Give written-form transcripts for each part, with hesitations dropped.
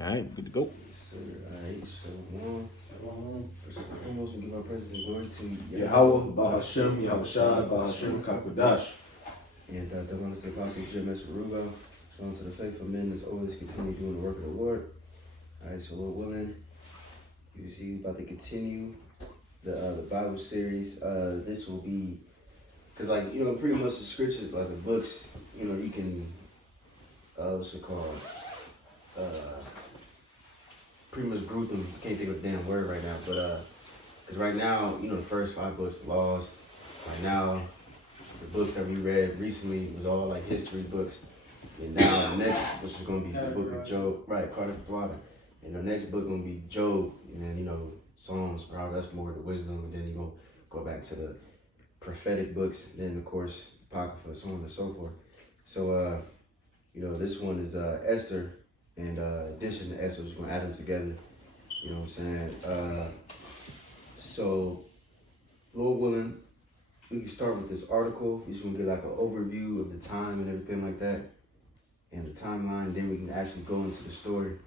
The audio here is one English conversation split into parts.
All right, good to go. Yes, sir. All right, so first and foremost, we give our praise and glory to Yahweh, Bahashem, Yahushua, Bahashem, Kakwadash. And the ones that Apostle Jim S. Ruga, shown to the faithful men as always continue doing the work of the Lord. All right, so Lord willing, you see, we're about to continue the Bible series. This will be, because, like, you know, pretty much the scriptures, like the books, you know, you can, what's it called? Pretty much group them. Can't think of a damn word right now, but because right now, you know, the first 5 books, laws. Right now, the books that we read recently was all like history books, and now the next, which is gonna be the book of Job, right? Carter Water, and the next book gonna be Job, and then, you know, Psalms. Probably that's more the wisdom, and then you gonna go back to the prophetic books, and then of course Apocrypha, so on and so forth. So you know, this one is Esther. And addition to Esther, we're just gonna add them together. You know what I'm saying? So, Lord willing, we can start with this article. We're just gonna get like an overview of the time and everything like that, and the timeline. Then we can actually go into the story.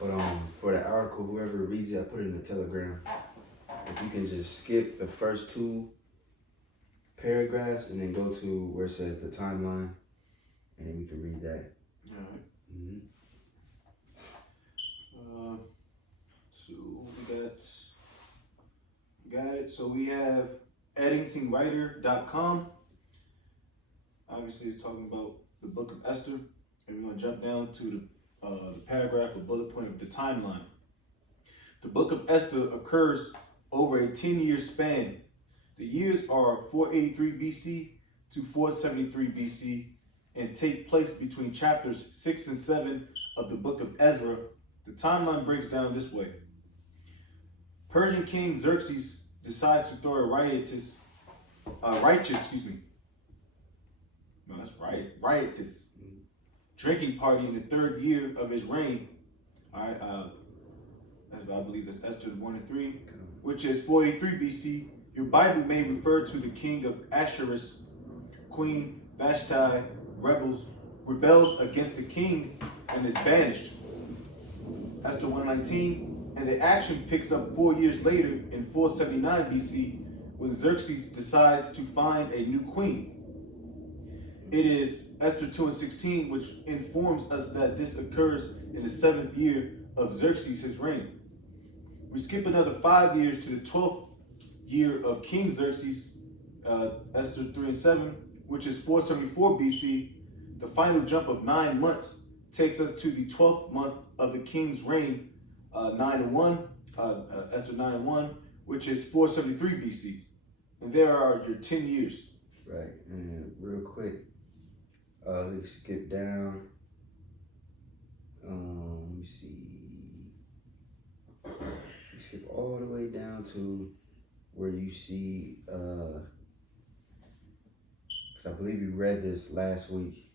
But for the article, whoever reads it, I put it in the Telegram. If you can just skip the first 2 paragraphs and then go to where it says the timeline, and then we can read that. All right. Mm-hmm. So we got it. So we have EddingtonWriter.com. Obviously, it's talking about the book of Esther, and we're gonna jump down to the paragraph or bullet point of the timeline. The book of Esther occurs over a 10-year span. The years are 483 BC to 473 BC and take place between chapters 6 and 7 of the book of Ezra. The timeline breaks down this way. Persian king Xerxes decides to throw a riotous drinking party in the 3rd year of his reign. All right, I believe that's Esther 1 and 3, which is 483 BC. Your Bible may refer to the king of Asherus. Queen Vashti rebels against the king and is banished. Esther 1:19, and the action picks up 4 years later in 479 BC when Xerxes decides to find a new queen. It is Esther 2:16 which informs us that this occurs in the 7th year of Xerxes' reign. We skip another 5 years to the 12th year of King Xerxes, Esther 3 and 7, which is 474 BC. The final jump of 9 months takes us to the 12th month of the king's reign, 9 and 1, Esther 9 and 1, which is 473 BC. And there are your 10 years. Right, and real quick, we skip down. Let me see. We skip all the way down to where you see, because I believe you read this last week,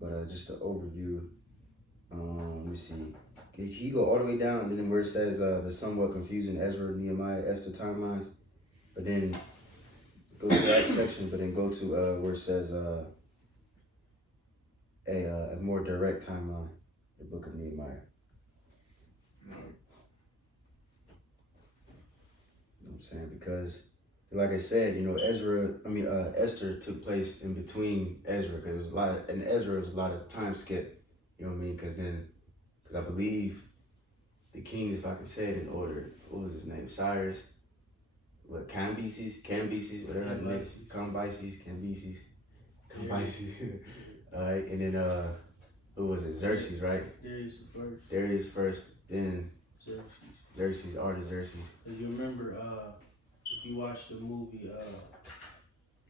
but just an overview. Let me see. Can you go all the way down and then where it says the somewhat confusing Ezra, Nehemiah, Esther timelines, but then go to that section, but then go to where it says a more direct timeline, the book of Nehemiah. You know what I'm saying? Because, like I said, you know, Esther took place in between Ezra, because it was a lot, and Ezra was a lot of time skip. You know what I mean? Because I believe the kings, if I could say it in order, what was his name? Cyrus, what, Cambyses, whatever that name, Cambyses. All right, and then who was it? Xerxes, right? Darius first, then Xerxes, Artaxerxes. Cause you remember, if you watch the movie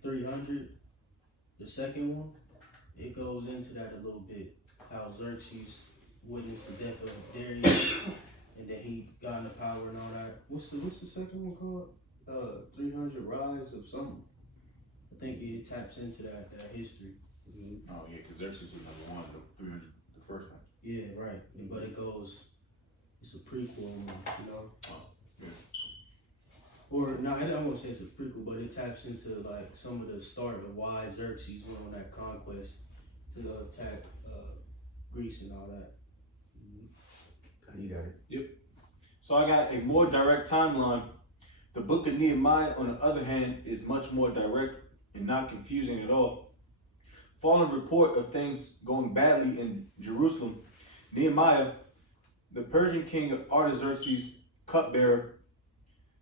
300, the second one, it goes into that a little bit. How Xerxes witnessed the death of Darius, and then he got into power and all that. What's the second one called? 300 Rise of something. I think it taps into that history. Mm-hmm. Oh yeah, because Xerxes was number 1, the 300, the first one. Yeah, right. Mm-hmm. But it goes, it's a prequel, you know. Oh, yeah. Or no, I don't want to say it's a prequel, but it taps into like some of the start of why Xerxes went on that conquest to attack Greece and all that. Mm-hmm. You got it. So I got a more direct timeline. The book of Nehemiah, on the other hand, is much more direct and not confusing at all. Following report of things going badly in Jerusalem, Nehemiah, the Persian king Artaxerxes' cupbearer,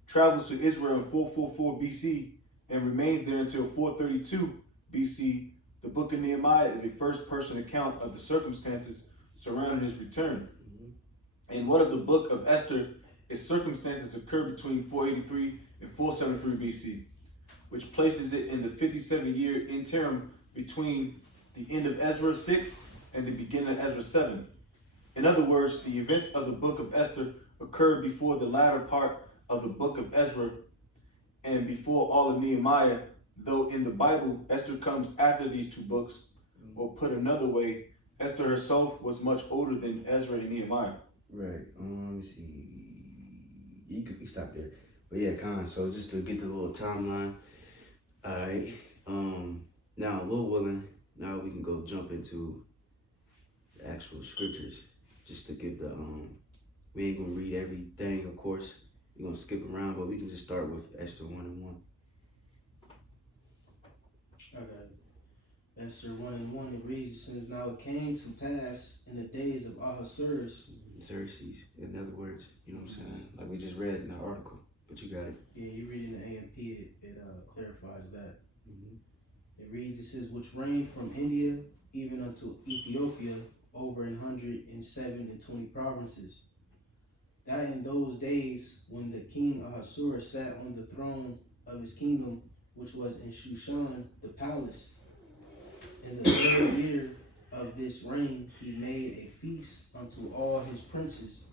travels to Israel in 444 BC and remains there until 432 BC. The book of Nehemiah is a first-person account of the circumstances surrounding his return. And what of the book of Esther? Its circumstances occur between 483 and 473 BC, which places it in the 57-year interim between the end of Ezra 6 and the beginning of Ezra 7. In other words, the events of the book of Esther occurred before the latter part of the book of Ezra and before all of Nehemiah, though in the Bible, Esther comes after these two books, or put another way, Esther herself was much older than Ezra and Nehemiah. Right. Let me see. You could stop there. But yeah, Con. So just to get the little timeline. Alright. Now Lord willing, now we can go jump into the actual scriptures. Just to get the we ain't gonna read everything, of course. We're gonna skip around, but we can just start with Esther 1:1. I got it. Esther 1:1, it reads, since now it came to pass in the days of Ahasuerus. Xerxes, in other words, you know what I'm saying? Like we just read in the article, but you got it. Yeah, you read in the AMP, it clarifies that. It reads, it says, which reigned from India even unto Ethiopia over 120 provinces. That in those days, when the king Ahasuerus sat on the throne of his kingdom, which was in Shushan, the palace, in the third year of this reign, he made a feast unto all his princes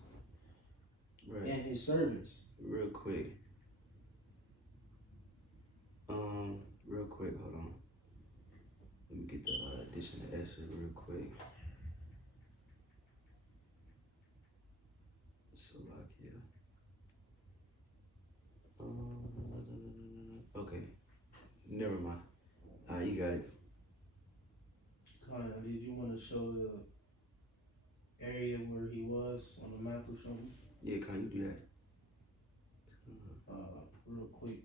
and his servants. Real quick. Hold on. Let me get the addition to Esther real quick. Slovakia. Okay. Never mind. You got it. Connor, did you want to show the area where he was on the map or something? Yeah, can you do that? Real quick.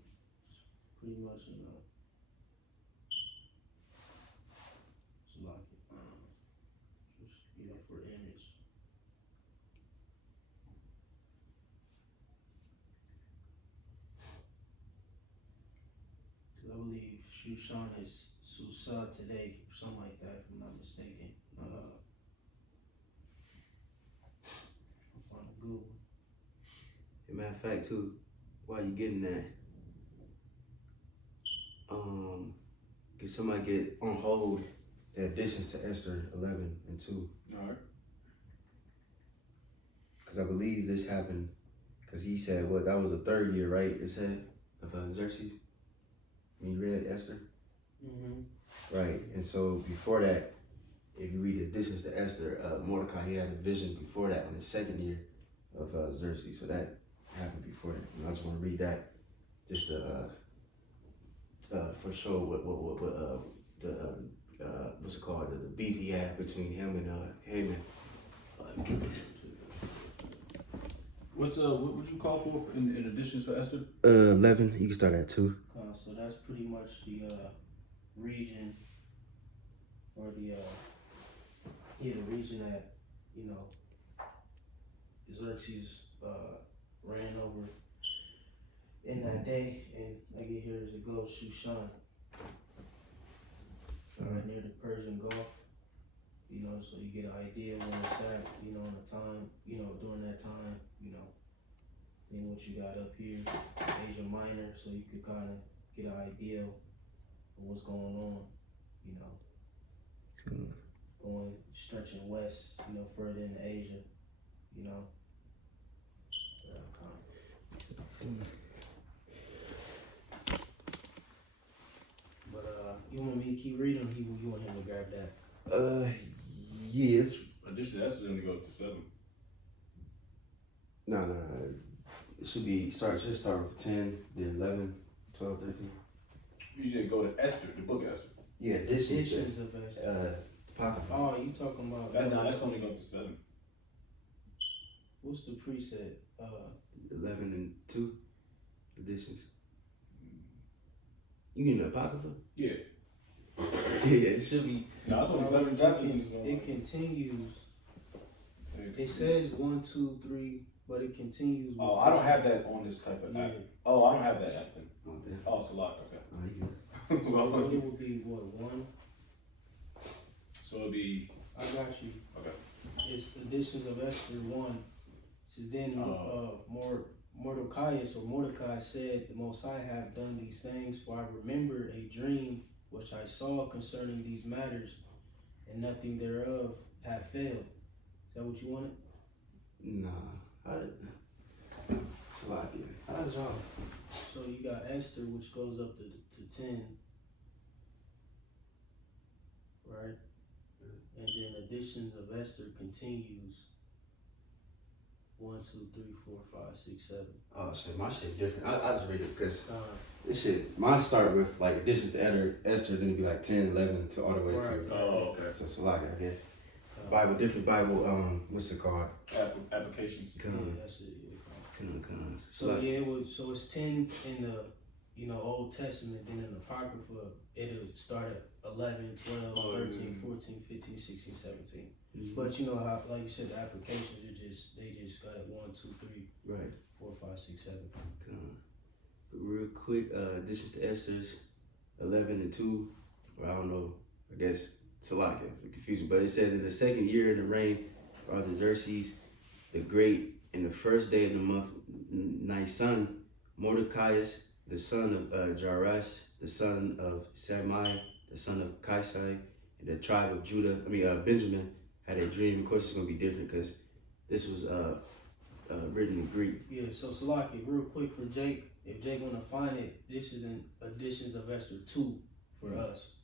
Pretty much, just for the image. Cause I believe Shushan is Susa today, or something like that, if I'm not mistaken. I'll find a good one. As a matter of fact, too, while you getting that, can somebody get on hold the additions to Esther 11 and 2? All right. Because I believe this happened, because he said, that was the third year, right? It said, of Xerxes? When you read Esther? Mm-hmm. Right, and so before that, if you read the additions to Esther, Mordecai, he had a vision before that on the second year of Xerxes, so that happened before that. And I just want to read that, just to for sure what what's it called, the beef he had between him and Haman. What would you call for in additions for Esther? 11. You can start at 2. So that's pretty much the region, or the region that, you know, Xerxes ran over in that day, and like it here as it goes, Shushan, near the Persian Gulf, you know, so you get an idea when it's at, you know, in the time, you know, during that time, you know, and what you got up here, Asia Minor, so you could kind of get an idea of what's going on, you know. Going, stretching west, you know, further into Asia, you know. But you want me to keep reading, or you want him to grab that? Yes. Addition to Esther's gonna go up to 7. No. It should start with 10, then 11, 12, 13. You should go to Esther, the book of Esther. Yeah, additions of Esther. Apocrypha. Oh, you talking about? That's only go up to 7. What's the preset? 11 and 2 editions. You mean the Apocrypha? Yeah. Yeah, it should be. No, it's only it 7 chapters. it continues. It says 1, 2, 3, but it continues. With Oh, I don't have that on this type of app. Yeah. Oh, I don't have that app. Then. Oh, damn. Oh, it's a lot. Okay. Oh, you good. So it would be what, 1? So it'll be I got you. okay. It's editions of Esther 1. It says then Mordecai said, the Most High have done these things, for I remember a dream which I saw concerning these matters, and nothing thereof have failed. Is that what you wanted? Nah. How did Slocky? How did y'all? So you got Esther, which goes up to 10, right? And then editions of Esther continues 1, 2, 3, 4, 5, 6, 7. Oh shit, my shit different. I just read it because Uh, this shit. Mine start with like additions to Esther, then it'd be like 10, 11 to all the way Right. to. Oh, okay. So Slocky, I guess. Bible, different Bible. What's it called? Applications. yeah, that's it. Yeah. Cons. So yeah, so it's 10 in the Old Testament, then in the Apocrypha it'll start at 11, 12, 13, 14, 15, 16, 17. Mhm. But you know how, like you said, the applications they just got it 1, 2, 3, Right. 4, 5, 6, 7. But real quick, additions to Esther's 11 and 2, or I don't know, I guess it's a lot of confusion, but it says in the second year in the reign of Artaxerxes the Great, in the first day of the month Nisan, Mordecai, the son of Jairus, the son of Samai, the son of Kaisai, the tribe of Benjamin, had a dream. Of course, it's going to be different because this was written in Greek. Yeah, so Salaki, real quick for Jake, if Jake want to find it, this is in editions of Esther 2 for us.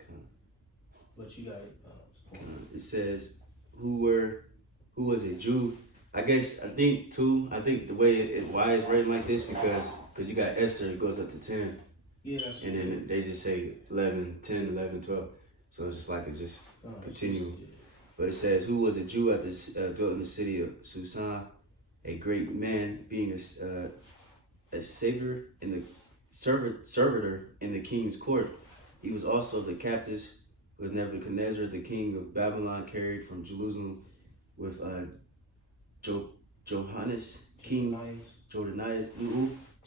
Okay. But you got it. It says, who was a Jew? I think the way why it's written like this because you got Esther, it goes up to 10. Yeah, that's and then they just say 11, 10, 11, 12. So it's just like it just continue. But it says, who was a Jew at this dwelt in the city of Susan, a great man, being a savior in the servitor in the king's court. He was also the captives was Nebuchadnezzar, the king of Babylon, carried from Jerusalem with Johannes, king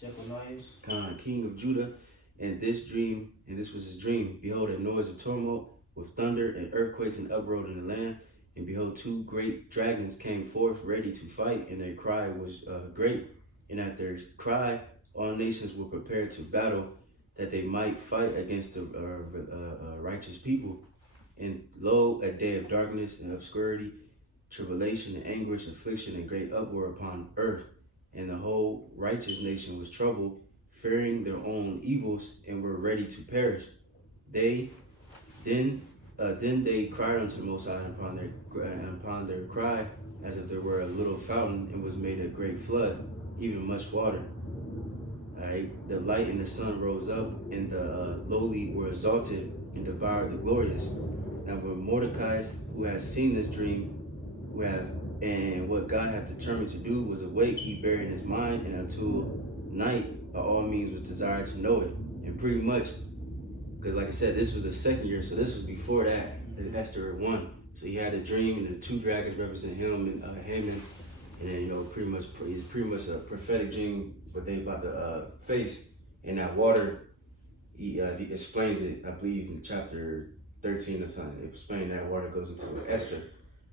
Jeconiah, king of Judah. And this was his dream. Behold, a noise of tumult with thunder and earthquakes and uproar in the land. And behold, 2 great dragons came forth ready to fight, and their cry was great. And at their cry, all nations were prepared to battle, that they might fight against the righteous people. And lo, a day of darkness and obscurity, tribulation and anguish, affliction and great uproar upon earth. And the whole righteous nation was troubled, fearing their own evils, and were ready to perish. Then they cried unto the Most High, and upon their cry, as if there were a little fountain, and was made a great flood, even much water. The light and the sun rose up, and the lowly were exalted, and devoured the glorious. Now when Mordecai, who has seen this dream, and what God had determined to do, was awake, he buried his mind, and until night, by all means, was desired to know it. And pretty much, because like I said, this was the second year, so this was before that, the Esther 1. So he had a dream, and the 2 dragons represent him and Haman, and then it's pretty much a prophetic dream what they about to face. And that water, he explains it, I believe, in chapter 13 or something. It explains that water goes into Esther.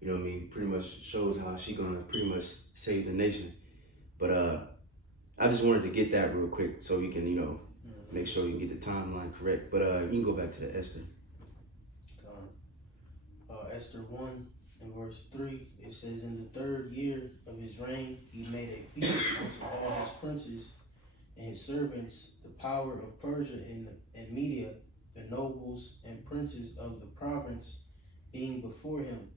You know what I mean? Pretty much shows how she gonna pretty much save the nation. But I just wanted to get that real quick so we can, make sure you can get the timeline correct. But you can go back to the Esther. Esther 1 and verse 3, it says, in the 3rd year of his reign, he made a feast unto all his princes and his servants, the power of Persia and Media, the nobles and princes of the province being before him.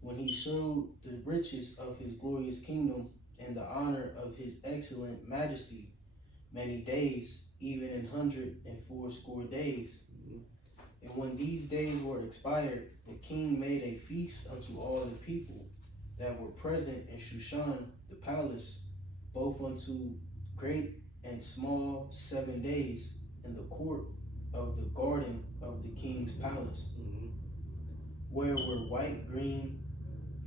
When he showed the riches of his glorious kingdom and the honor of his excellent majesty, many days, even 180 days. And when these days were expired, the king made a feast unto all the people, that were present in Shushan the palace, both unto great and small 7 days, in the court of the garden of the king's palace, where were white, green,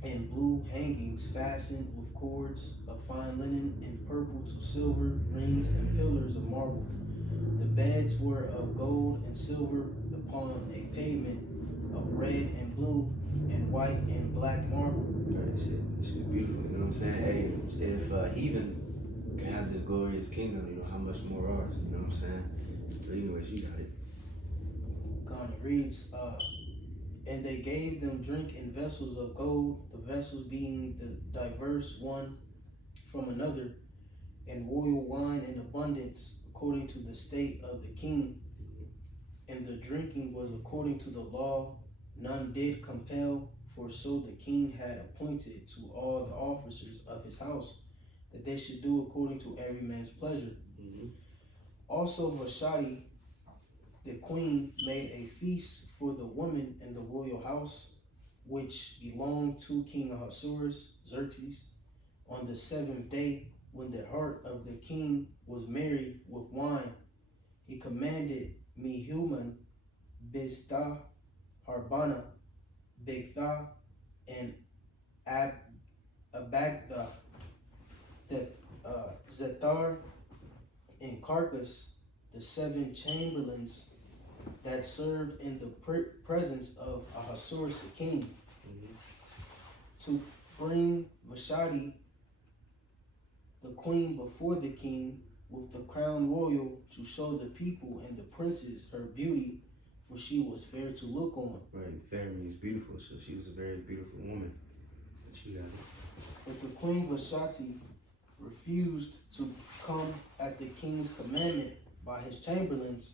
and blue hangings fastened with cords of fine linen, and purple to silver rings and pillars of marble. The beds were of gold and silver upon a pavement of red and blue and white and black marble. Right, shit beautiful, you know what I'm saying? Hey, if heathen can have this glorious kingdom, you know, how much more ours, you know what I'm saying? But anyways, you got it. It reads, and they gave them drink in vessels of gold, the vessels being the diverse one from another, and royal wine in abundance, according to the state of the king. And the drinking was according to the law, none did compel, for so the king had appointed to all the officers of his house, that they should do according to every man's pleasure. Also Vashti, the queen, made a feast for the women in the royal house, which belonged to King Ahasuerus, Xerxes, on the 7th day, when the heart of the king was merry with wine. He commanded Mehuman, Biztha, Harbana, Bigtha, and Abagtha, that Zethar and Carcass, the 7 chamberlains that served in the presence of Ahasuerus the king, to bring Vashti, the queen, before the king with the crown royal, to show the people and the princes her beauty, for she was fair to look on. Right, fair means beautiful, so she was a very beautiful woman. But you got it. But the queen Vashti refused to come at the king's commandment by his chamberlains.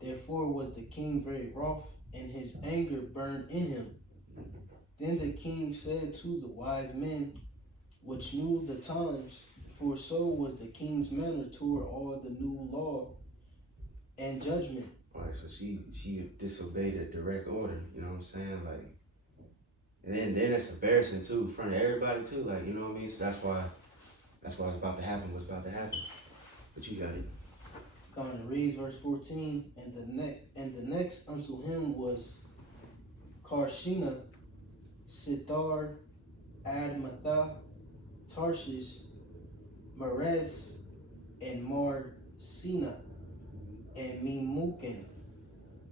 Therefore was the king very wroth, and his anger burned in him. Then the king said to the wise men, which knew the times, for so was the king's manner toward all the new law and judgment. Right, so she disobeyed a direct order, you know what I'm saying? Like, and then that's embarrassing too, in front of everybody too, like, you know what I mean? So that's why it's about to happen, what's about to happen. But you got it. Going to read verse 14, and the next unto him was Karshina, Sithar, Admatha, Tarshish, Meres, and Marsina, and Memucan,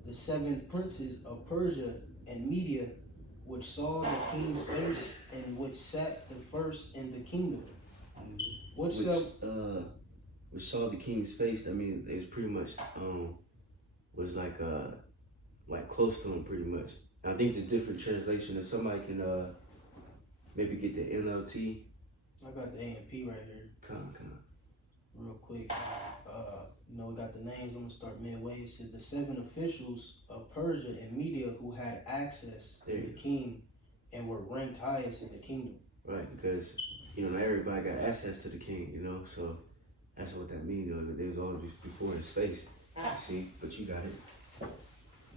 the 7 princes of Persia and Media, which saw the king's face, and which sat the first in the kingdom. Which saw the king's face. I mean, it was pretty much was like close to him, pretty much. And I think the different translation. If somebody can maybe get the NLT. I got the AMP right here. Real quick. We got the names. I'm gonna start midway. It says the 7 officials of Persia and Media who had access to the king and were ranked highest in the kingdom. Right, because not everybody got access to the king, so that's what that means. They was always before his face. You see, but you got it.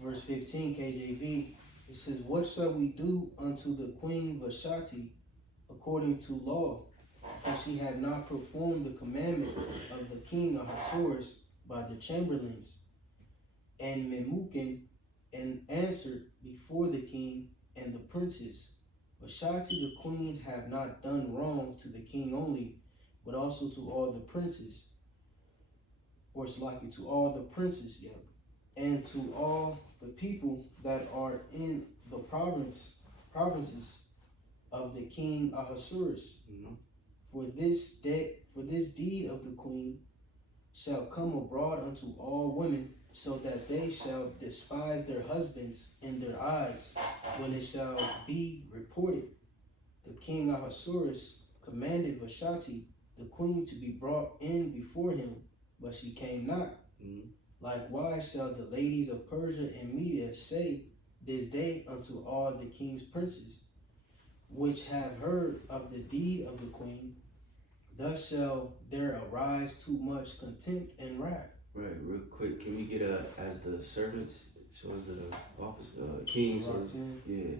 Verse 15, KJV. It says, "What shall we do unto the queen Vashti according to law? For she had not performed the commandment of the king Ahasuerus by the chamberlains." And Memucan answered before the king and the princes, "Vashti the queen have not done wrong to the king only, but also to all the princes," or it's likely to all the princes, and to all the people that are in the provinces of the king Ahasuerus. For this deed of the queen shall come abroad unto all women, so that they shall despise their husbands in their eyes, when it shall be reported, the king Ahasuerus commanded Vashti the queen to be brought in before him, but she came not. Likewise shall the ladies of Persia and Media say this day unto all the king's princes, which have heard of the deed of the queen. Thus shall there arise too much contempt and wrath. Right, real quick, can we get as the servants, show us the office, kings? Yeah,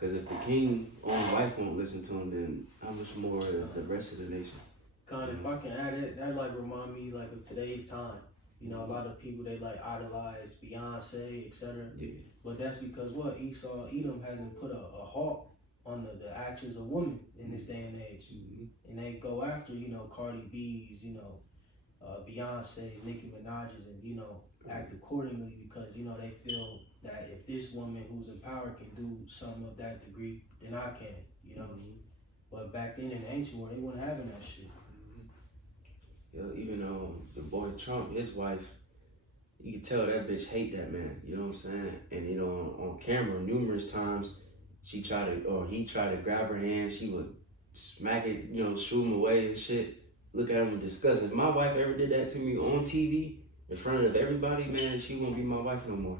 Because if the king own wife won't listen to him, then how much more the rest of the nation? Kind of, if I can add it, that like remind me like of today's time. You know, a lot of people they like idolize Beyonce, etc. Yeah. But that's because what Edom hasn't put a halt on the actions of women in this day and age, and they go after Cardi B's, Beyonce, Nicki Minaj's, and act accordingly because they feel that if this woman who's in power can do something of that degree, then I can, But back then in the ancient world, they weren't having that shit. Yo, even the boy Trump, his wife, you can tell that bitch hate that man. You know what I'm saying? And on camera, numerous times, he tried to grab her hand. She would smack it, shoo him away and shit. Look at him in disgust. If my wife ever did that to me on TV in front of everybody, man, she won't be my wife no more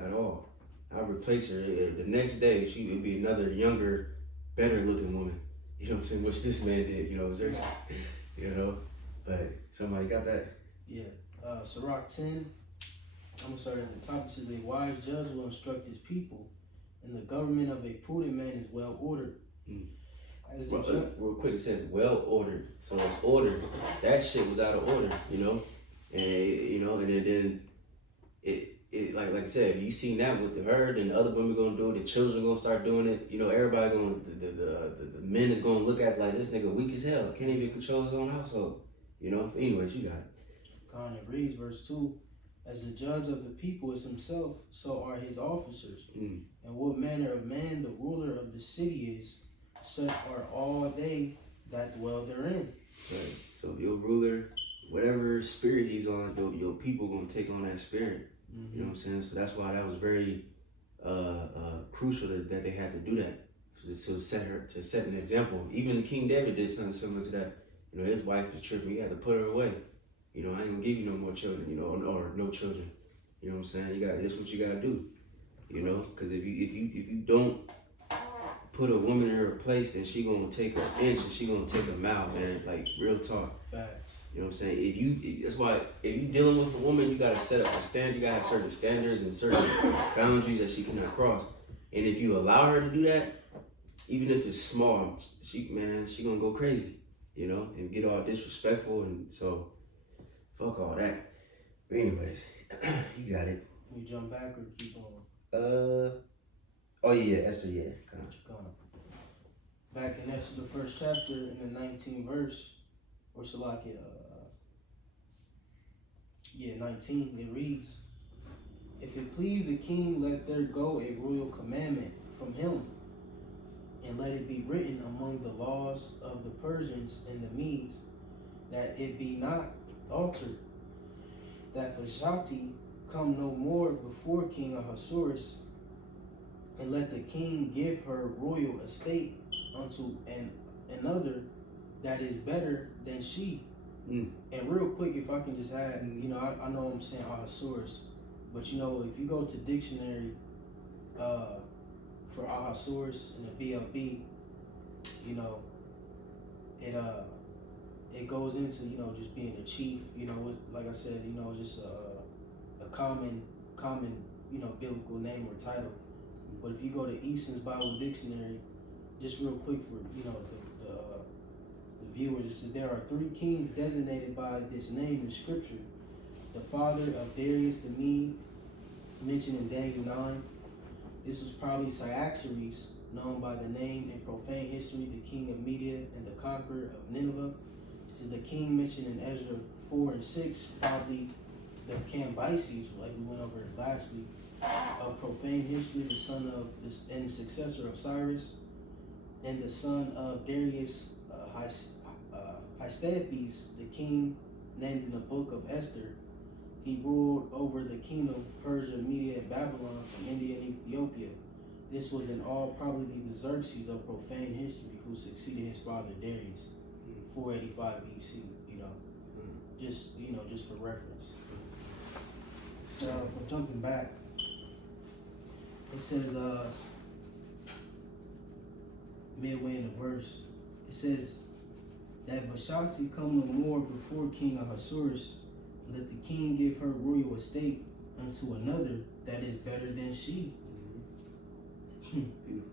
at all. I'd replace her the next day. She would be another younger, better looking woman. You know what I'm saying? Which this man did. But somebody got that? Yeah. Sirach 10, I'm going to start at the top. It says, a wise judge will instruct his people, and the government of a prudent man is well ordered. Real quick, it says well ordered. So it's ordered. That shit was out of order, And then it like I said, if you seen that with her, then the other women gonna do it, the children gonna start doing it, everybody gonna the men is gonna look at it like this nigga weak as hell, can't even control his own household. Anyways, you got it. Con, it reads verse 2, as the judge of the people is himself, so are his officers. And what manner of man the ruler of the city is, such are all they that dwell therein. Right. So if your ruler, whatever spirit he's on, your people gonna take on that spirit. You know what I'm saying? So that's why that was very crucial that they had to do that. To set an example. Even King David did something similar to that. His wife was tripping, he had to put her away. I ain't gonna give you no more children, or no children. You know what I'm saying? That's what you gotta do. Because if you don't put a woman in her place, then she gonna take an inch and she gonna take a mile, man. Like real talk. Facts. You know what I'm saying? That's why if you dealing with a woman, you gotta set up a standard. You gotta have certain standards and certain boundaries that she cannot cross. And if you allow her to do that, even if it's small, she gonna go crazy, and get all disrespectful. And so, fuck all that. But anyways, you got it. We jump back or keep on? Oh yeah, Esther, yeah. Gone. Back in Esther, the first chapter, in the 19th verse, or Salakia, 19, it reads, if it please the king, let there go a royal commandment from him, and let it be written among the laws of the Persians and the Medes, that it be not altered, that Vashti come no more before King Ahasuerus, and let the king give her royal estate unto another that is better than she. And real quick, if I can just add, I know I'm saying Ahasuerus, but if you go to dictionary for Ahasuerus and the BLB, it goes into just being a chief. Like I said, just a common biblical name or title. But if you go to Easton's Bible Dictionary, just real quick for the viewers, it says there are 3 kings designated by this name in Scripture. The father of Darius the Mede, mentioned in Daniel 9. This was probably Cyaxares, known by the name in profane history, the king of Media and the conqueror of Nineveh. This is the king mentioned in Ezra 4 and 6, probably the Cambyses, like we went over last week. Of profane history, the son of and successor of Cyrus, and the son of Darius Hystaspes, the king named in the book of Esther. He ruled over the kingdom of Persia, Media, and Babylon from India and Ethiopia. This was in all probably the Xerxes of profane history, who succeeded his father Darius, 485 BC. Just for reference. So jumping back. It says, midway in the verse, it says that Vashti come no more before King Ahasuerus, and let the king give her royal estate unto another that is better than she. Beautiful.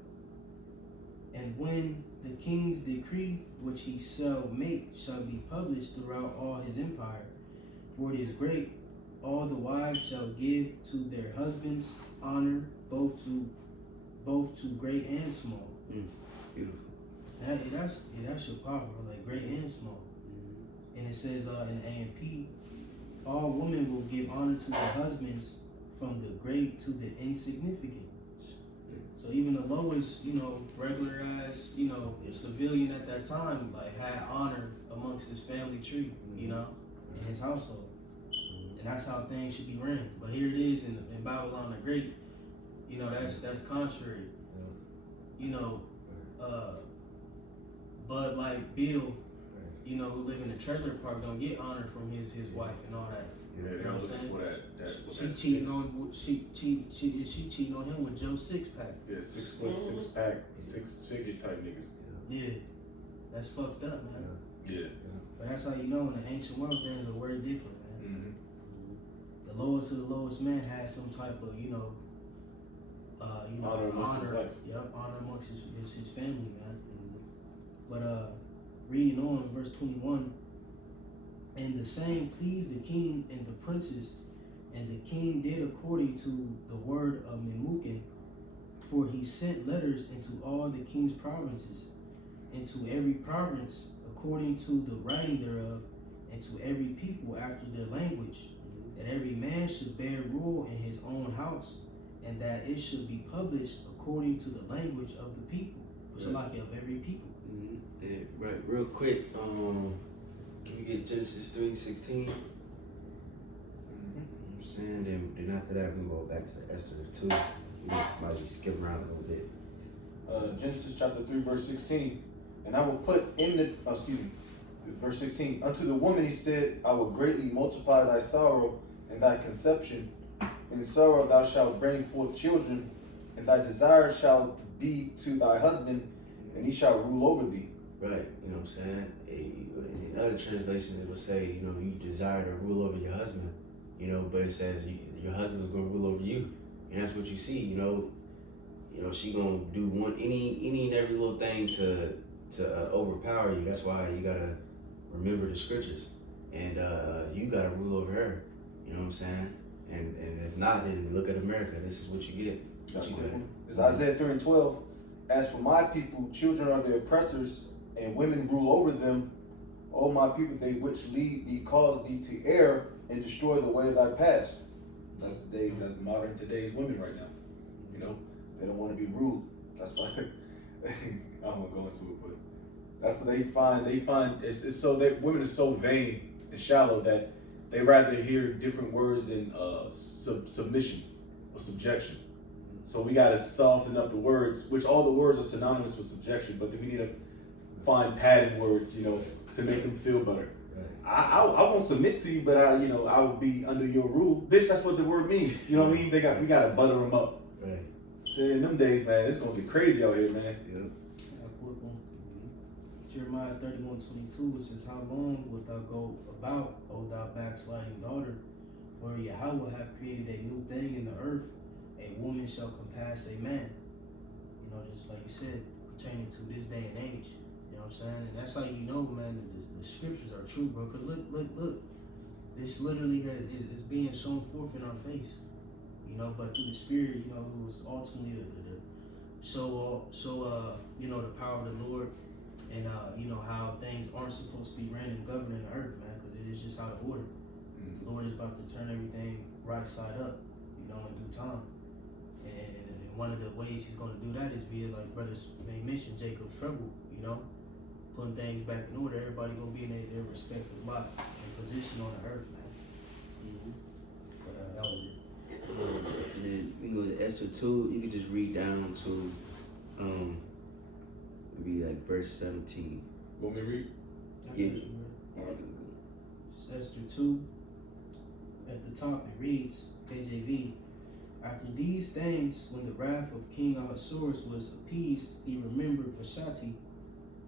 And when the king's decree which he shall make shall be published throughout all his empire, for it is great, all the wives shall give to their husbands honor, both to great and small. Beautiful. That's your power, like great and small. And it says in A and P, all women will give honor to their husbands, from the great to the insignificant. So even the lowest, regularized, civilian at that time, like had honor amongst his family tree, in his household. And that's how things should be ran. But here it is in Babylon the Great, that's contrary. But like Bill, who live in a trailer park, don't get honor from his wife and all that. Yeah, You know what I'm saying? for that. She cheating on him with Joe's 6-pack. Yeah, 6 foot, 6-pack, 6-figure type niggas. Yeah, that's fucked up, man. Yeah. But that's how you know in the ancient world things are very different, man. Mm-hmm. The lowest of the lowest man has some type of, Honor amongst his wife. Yep, honor amongst his family, man. But reading on verse 21, and the same pleased the king and the princes, and the king did according to the word of Memucan, for he sent letters into all the king's provinces, and to every province according to the writing thereof, and to every people after their language, that every man should bear rule in his own house, and that it should be published according to the language of the people, so like of every people. Yeah, right. Real quick, can we get Genesis 3:16? You know what I'm saying? Then after that, we can go back to Esther 2. We just might be skipping around a little bit. Genesis chapter 3, verse 16. And I will put in verse 16. Unto the woman he said, I will greatly multiply thy sorrow and thy conception. In sorrow thou shalt bring forth children, and thy desire shall be to thy husband, and he shall rule over thee. Right, you know what I'm saying? In other translations, it will say, you desire to rule over your husband, but it says your husband is going to rule over you. And that's what you see, she going to do any and every little thing to overpower you. That's why you got to remember the scriptures. And you got to rule over her, you know what I'm saying? And if not, then look at America. This is what you get. It's Isaiah 3:12. As for my people, children are the oppressors, and women rule over them. O my people, they which lead thee, cause thee to err, and destroy the way of thy past. That's modern today's women right now. They don't want to be ruled. That's why I won't go into it, but that's what they find. They find it's so that women are so vain and shallow that they rather hear different words than submission or subjection. So we gotta soften up the words, which all the words are synonymous with subjection, but then we need to find padded words, to make them feel better. Right. I won't submit to you, but I will be under your rule. Bitch, that's what the word means. You know what I mean? We gotta butter them up. Right. So in them days, man, it's gonna get crazy out here, man. Yeah. Jeremiah 31:22, it says, how long wilt thou go about, O thou backsliding daughter? For Yahweh hath created a new thing in the earth, a woman shall compass a man. Just like you said, pertaining to this day and age. You know what I'm saying? And that's how you know, man, that the scriptures are true, bro. Because look. This literally is being shown forth in our face. But through the Spirit, who was ultimately the the power of the Lord. And how things aren't supposed to be ran and governed in the earth, man, because it is just out of order. The Lord is about to turn everything right side up, in due time. And one of the ways He's going to do that is via, like brothers may mention, Jacob's trouble. Putting things back in order. Everybody gonna be in their respective lot and position on the earth, man. But that was it. And then we go to Esther 2. You can just read down to maybe like verse 17. Want me to read? Yeah. It's Esther 2. At the top it reads, KJV, after these things, when the wrath of King Ahasuerus was appeased, he remembered Vashti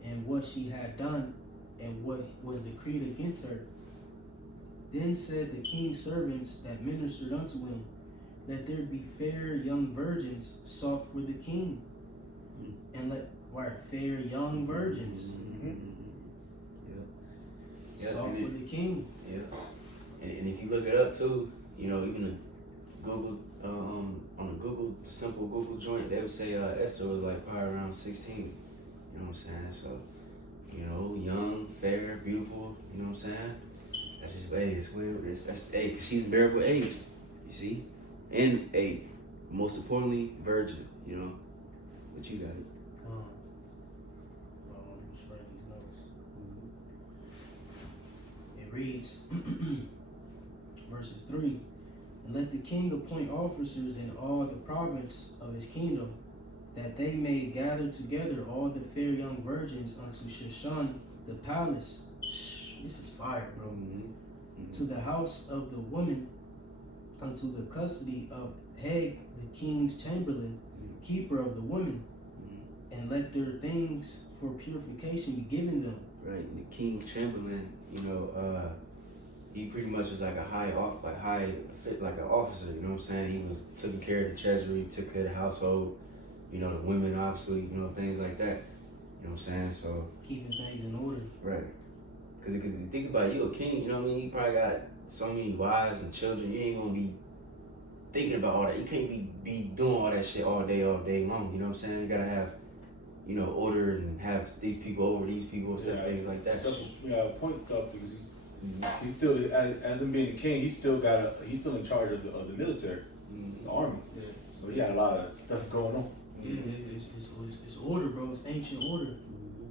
and what she had done and what was decreed against her. Then said the king's servants that ministered unto him, that there be fair young virgins sought for the king, and Right, fair young virgins. Yeah, Soft and for the king. Yeah, and if you look it up too, you know, even a Google, on a Google, simple Google joint, they would say Esther was like probably around 16. You know what I'm saying? So, you know, young, fair, beautiful. You know what I'm saying? That's just it's weird. Cause she's bearable age. You see, and most importantly, virgin. You know, but you got it. Just write these notes. It reads, verses 3, and let the king appoint officers in all the province of his kingdom, that they may gather together all the fair young virgins unto Shushan the palace. This is fire, bro. To the house of the woman, unto the custody of Heg, the king's chamberlain, keeper of the woman, and let their things for purification be given them. Right, the king's chamberlain, you know, he pretty much was like like an officer. You know what I'm saying? He was taking care of the treasury, took care of the household. You know, the women, obviously, you know, things like that. You know what I'm saying? So Keeping things in order. right, because you think about it, you a king. You know what I mean? You probably got so many wives and children. You ain't gonna be thinking about all that. You can't be doing all that shit all day long. You know what I'm saying? You gotta have, you know, order and have these people over these people, stuff, things like that. So, point stuff because he's still as him being the king, he's still in charge of the military, the army. Yeah. So he got a lot of stuff going on. Yeah, it's order, bro. It's ancient order.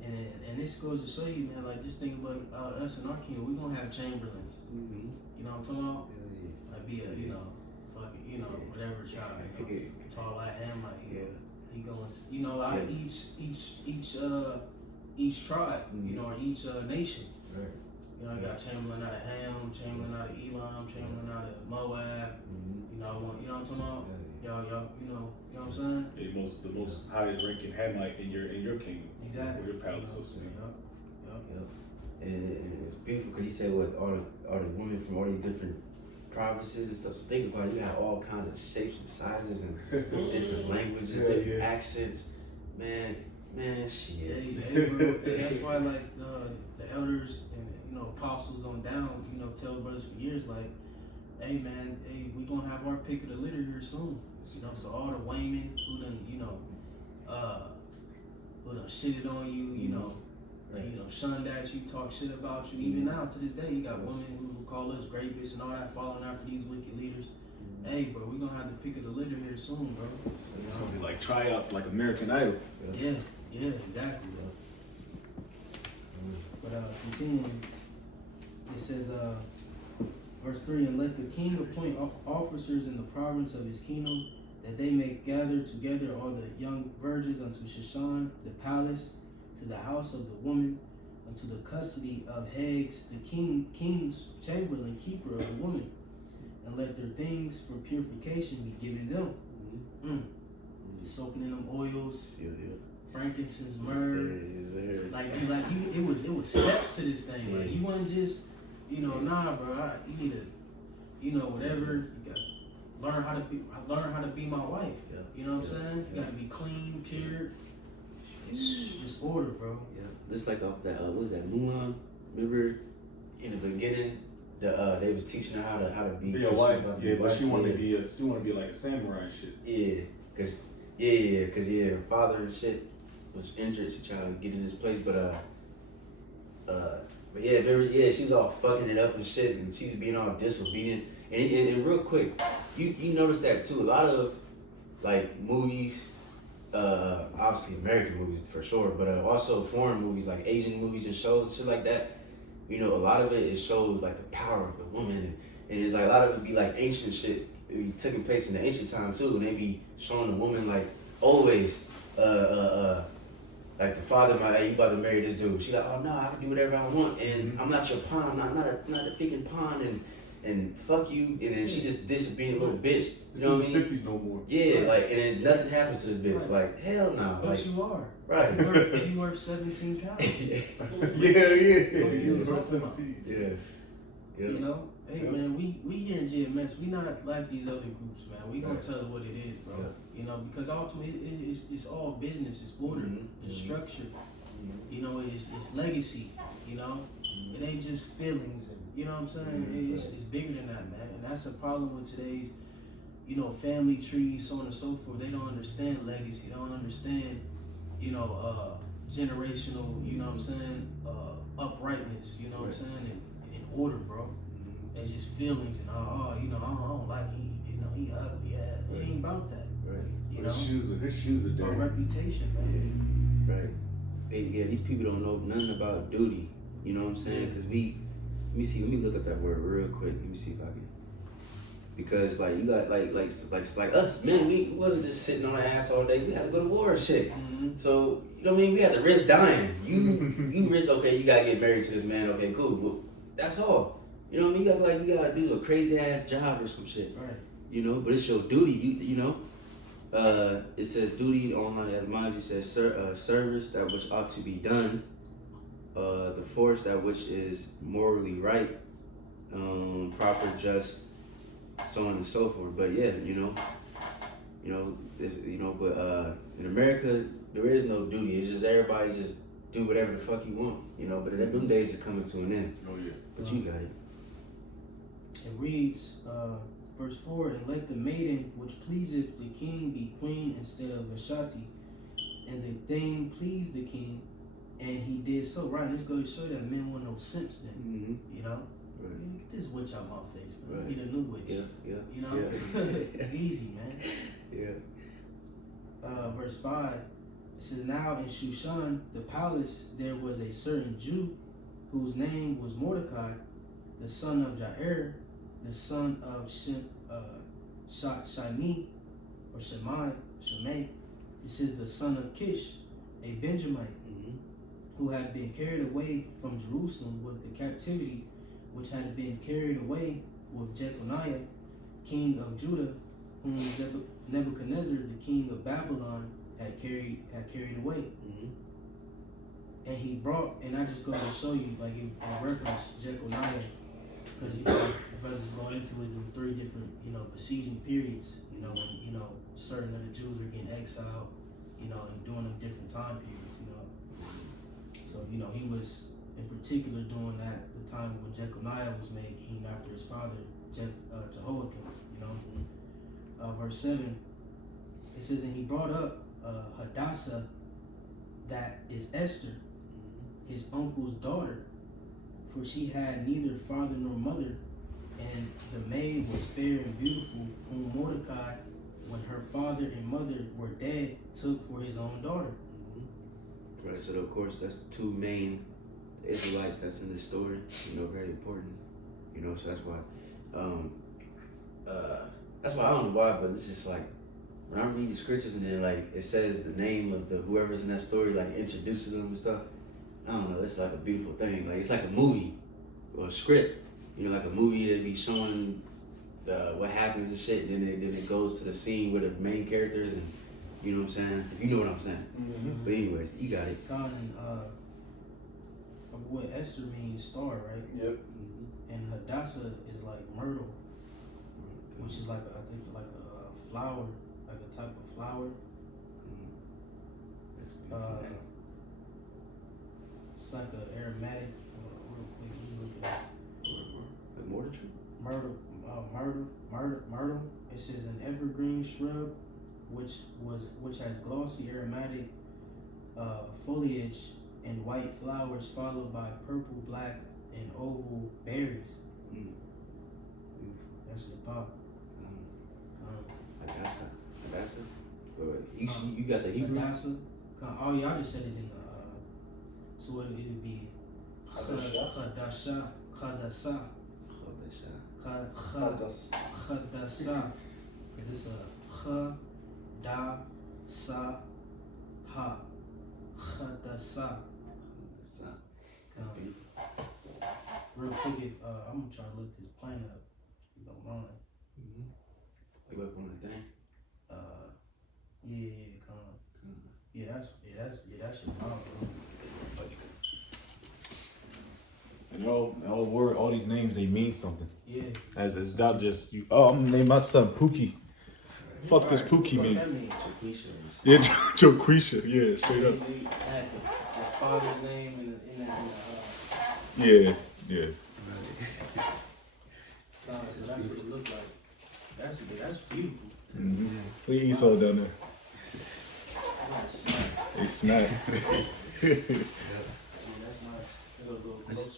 And this goes to show you, man, like, just think about us in our kingdom. We're going to have chamberlains. You know what I'm talking about? Like, be a, you know, fucking, you know, whatever child, you know, tall like him, like, he going, you know, out of each tribe, you know, or each nation. Right. You know, you got Chamberlain out of Ham, Chamberlain out of Elam, Chamberlain out of Moab. You know what I'm talking about? Y'all, you know what I'm saying? The most highest ranking Hamite in your kingdom. Exactly. Or your palace, so to speak. Yep. And it's beautiful because he said what all the women from all these different provinces and stuff. So think about it, you got all kinds of shapes and sizes and different languages, different accents. Man, shit. Hey, bro, that's why, like, the elders and, you know, apostles on down, you know, tell brothers for years, like, hey, man, we gonna have our pick of the litter here soon. You know, so all the Waymen who done, you know, who done shitted on you, you know, shunned at you, talk shit about you. Even now, to this day, you got women who call us rapists and all that, following after these wicked leaders. Hey, bro, we gonna have the pick of the litter here soon, bro. It's gonna be like tryouts, like American Idol. Yeah, exactly, bro. But continuing, it says, verse 3, and let the king appoint officers in the province of his kingdom, that they may gather together all the young virgins unto Shushan the palace, to the house of the woman, unto the custody of Hegs the king's chamberlain, keeper of the woman, and let their things for purification be given them. Soaking in them oils, frankincense, myrrh. Like it was steps to this thing. Like, you wasn't just, you know, nah, bro. You need to, you know, whatever. You got learn how to be my wife. You know what I'm saying? You gotta be clean, pure. It's just order, bro. Yeah, just like off that what was that Mulan? Remember in the beginning, they was teaching her how to be a wife. Yeah, but she wanted to be like a samurai and shit. Yeah, cause her father and shit was injured. She tried to get in his place, but she was all fucking it up and shit, and she was being all disobedient. And real quick, you notice that too. A lot of like movies, obviously American movies for sure, but also foreign movies like Asian movies and shows and shit like that. You know, a lot of it shows like the power of the woman, and it's like a lot of it be like ancient shit. It be taking place in the ancient time too, and they be showing the woman like always, like the father, you about to marry this dude. She like, oh no, I can do whatever I want, and I'm not your pawn. I'm not a freaking pawn, and fuck you. And then she just disobedient little bitch. You know what I mean? 50s no more. Yeah, like, and then nothing happens to this bitch. Right. Like, hell no. But Like, you are. right. You worth 17 pounds. Yeah. What are you He was talking worth 17. Yeah. Yeah. You know, hey Yeah. man, we here in GMS, we not like these other groups, man. We gonna Right. tell it what it is, bro. Yeah. You know, because ultimately it's all business, it's order, it's structure. You know, it's legacy. You know, it ain't just feelings, and you know what I'm saying. It's bigger than that, man. And that's a problem with today's, you know, family trees, so on and so forth. They don't understand legacy. They don't understand, you know, generational. You know what I'm saying, uprightness. You know what I'm saying, and order, bro. They just feelings and you know, I don't like he, you know, he ugly. Yeah, it ain't about that. Right. You know, His shoes are it's about dirty. reputation, man. Right. Yeah, these people don't know nothing about duty. You know what I'm saying? Because let me look up that word real quick. Let me see if I can. Because like you got like us men, we wasn't just sitting on our ass all day. We had to go to war and shit. Mm-hmm. So you know what I mean? We had to risk dying. You risk, okay, you gotta get married to this man. Okay, cool. Well, that's all. You know what I mean? You gotta do a crazy ass job or some shit. Right. You know, but it's your duty. You know. It says duty on etymology says service that which ought to be done, the force that which is morally right, proper, just, so on and so forth. But yeah, but in America there is no duty. It's just everybody just do whatever the fuck you want, you know. But them days is coming to an end. Oh yeah. But you got it. It reads, verse 4, and let the maiden which pleaseth the king be queen instead of Vashti. And the thing pleased the king, and he did so. Right, and this goes to show that men want no sense then. Mm-hmm. You know? Right. Man, get this witch out my face, man. Right. Get a new witch. Yeah. You know? Easy, man. Yeah. Verse 5, it says, now in Shushan, the palace, there was a certain Jew whose name was Mordecai, the son of Jair, the son of Shani, or Shemai. It says the son of Kish, a Benjamite, who had been carried away from Jerusalem with the captivity, which had been carried away with Jeconiah, king of Judah, whom Nebuchadnezzar, the king of Babylon, had carried away. And he brought, and I just go to show you, like in reference Jeconiah, because you know, the brothers going into it in 3 different, you know, besieging periods, you know, when, you know, certain of the Jews were getting exiled, you know, and during them different time periods, you know. So, you know, he was in particular doing that the time when Jeconiah was made king after his father, Jehoiakim, you know. Verse 7, it says, and he brought up Hadassah, that is Esther, his uncle's daughter, for she had neither father nor mother, and the maid was fair and beautiful, whom Mordecai, when her father and mother were dead, took for his own daughter. Right, so of course that's 2 main Israelites that's in this story, you know, very important, you know, so that's why, I don't know why, but it's just like, when I read the scriptures and then like, it says the name of the whoever's in that story, like introduces them and stuff, I don't know, it's like a beautiful thing, like it's like a movie, or a script, you know, like a movie that be showing what happens and shit, then it goes to the scene with the main characters, and you know what I'm saying, you know what I'm saying. But anyways, you got it. Khan and what Esther means star, right? Yep. And Hadassah is like myrtle, which is like I think like a flower, like a type of flower. That's beautiful. It's like an aromatic. Real quick, let me look at Like mortar tree? myrtle. It says an evergreen shrub, which has glossy aromatic foliage and white flowers, followed by purple, black, and oval berries. That's the pop. Hadassah. You got the Hebrew? Hadassah. Oh yeah, I just said it in the. So what it would be? Chadasha. Because it's a Chadasa ha. Chadasa. Real quick, if I'm gonna try to lift this plane up. If you don't mind. Like up on the thing? Yeah, that's your mom, bro. And all all these names, they mean something. Yeah. As it's not just you. Oh, I'm gonna name my son Pookie. Fuck this Pookie What mean. that mean? Yeah, Joquisha. Yeah, straight up. They had the father's name in Yeah, yeah. so that's what it looked like. That's beautiful. Mm-hmm. Look at Esau down there. That's smart. They smack. Yeah, that's nice. It'll go closer.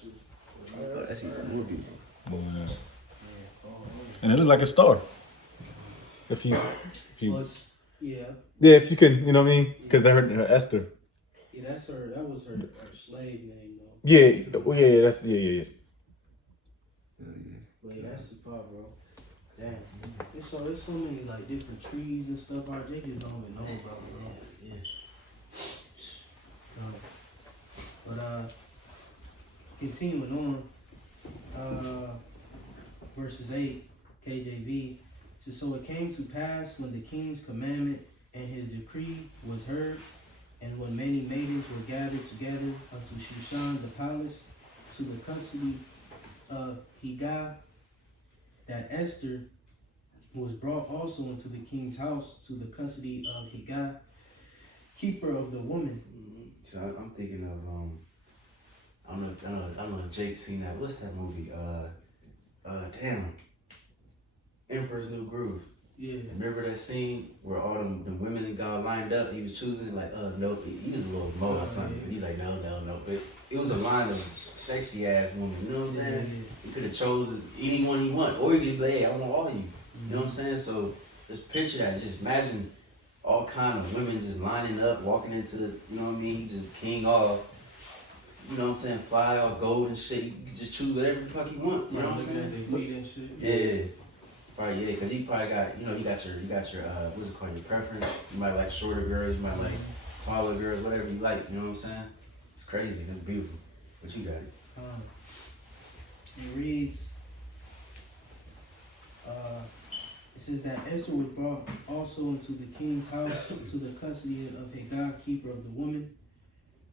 That's even more beautiful. Boy, Yeah. Oh, and it looked like a star. If you, well, yeah. yeah, if you can, you know what I mean? Because I heard her Esther. Yeah, that's her. That was her slave name, though. Yeah, well, yeah, that's yeah. But yeah, that's the part, bro. Damn. There's so many like different trees and stuff out there. They just don't even know about, bro. Yeah. But continuing on, verses 8, KJV. So it came to pass when the king's commandment and his decree was heard, and when many maidens were gathered together unto Shushan the palace, to the custody of Hegah, that Esther was brought also into the king's house to the custody of Hegah, keeper of the woman. So I'm thinking of I don't know if Jake's seen that. What's that movie? Damn. Emperor's New Groove. Yeah. Remember that scene where all them women and God lined up? He was choosing like, nope. He was a little mo or something. Yeah. He's like, no. But it was a line of sexy ass women. You know what I'm saying? Yeah. He could have chose anyone he want, or he could be like, hey, I want all of you. You know what I'm saying? So just picture that. Just imagine all kind of women just lining up, walking into the, you know what I mean? He just king off. You know what I'm saying? Fly all gold and shit. You can just choose whatever the fuck you want. You know what I'm Looking at saying? their feet and shit. Yeah. Probably, yeah, because he probably got, you got your, what's it called, your preference. You might like shorter girls, you might like taller girls, whatever you like, you know what I'm saying? It's crazy, it's beautiful. But you got it. It reads, it says that Esther was brought also into the king's house to the custody of Hegah, keeper of the woman,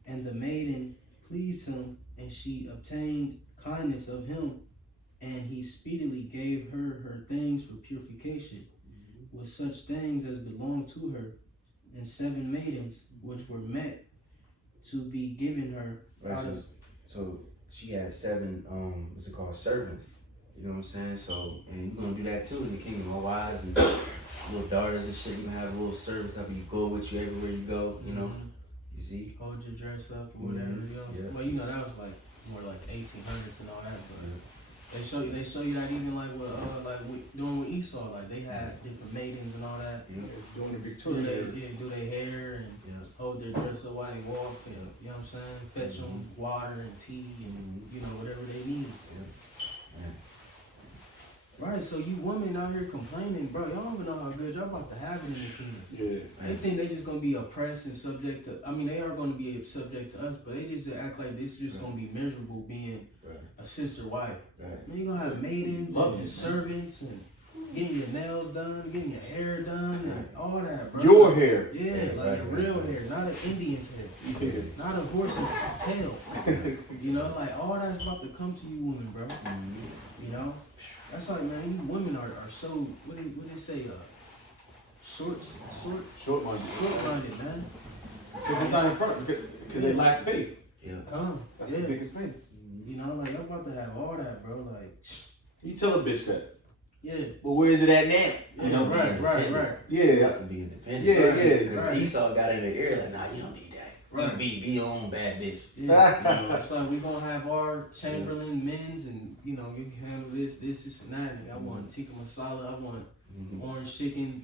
and the maiden pleased him, and she obtained kindness of him, and he speedily gave her things for purification, with such things as belonged to her, and 7 maidens which were met to be given her. Right, so she had 7, what's it called, servants. You know what I'm saying? So, and you're gonna do that too in the kingdom. All wives and little daughters and shit. You can have little servants that you go with you everywhere you go. You know, you see. Hold your dress up or whatever else. Yeah. Well, that was like more like 1800s and all that, but. They show you that even like doing with Esau, like they had different maidens and all that. Yeah, doing the Victoria. Do their hair and hold their dress up while they walk, and you know what I'm saying? Fetch them water and tea and whatever they need. Right, so you women out here complaining, bro, y'all don't even know how good y'all about to have it in the kingdom. Yeah. They think they just gonna be oppressed and subject to, they are gonna be subject to us, but they just act like this just gonna be miserable being a sister wife. Right. Man, you gonna have maidens and servants and getting your nails done, getting your hair done, and all that, bro. Your hair. Yeah, like your real hair, not an Indian's hair. Yeah. Not a horse's tail. Like all that's about to come to you women, bro. You know? That's like, man, you women are so, what they say, short-minded, man. Because it's not in front. Because they lack faith. Yeah. That's the biggest thing. Like, I'm about to have all that, bro. Like, You tell a bitch that. yeah. Well, where is it at now? Yeah, right. Yeah. Has to be independent. Yeah. Because Right. Esau got in the ear like, nah, you don't need that. Right. Be your own bad bitch. Yeah. So we gonna have our Chamberlain men's, and you can handle this, and that. And I want tikka masala. I want orange chicken.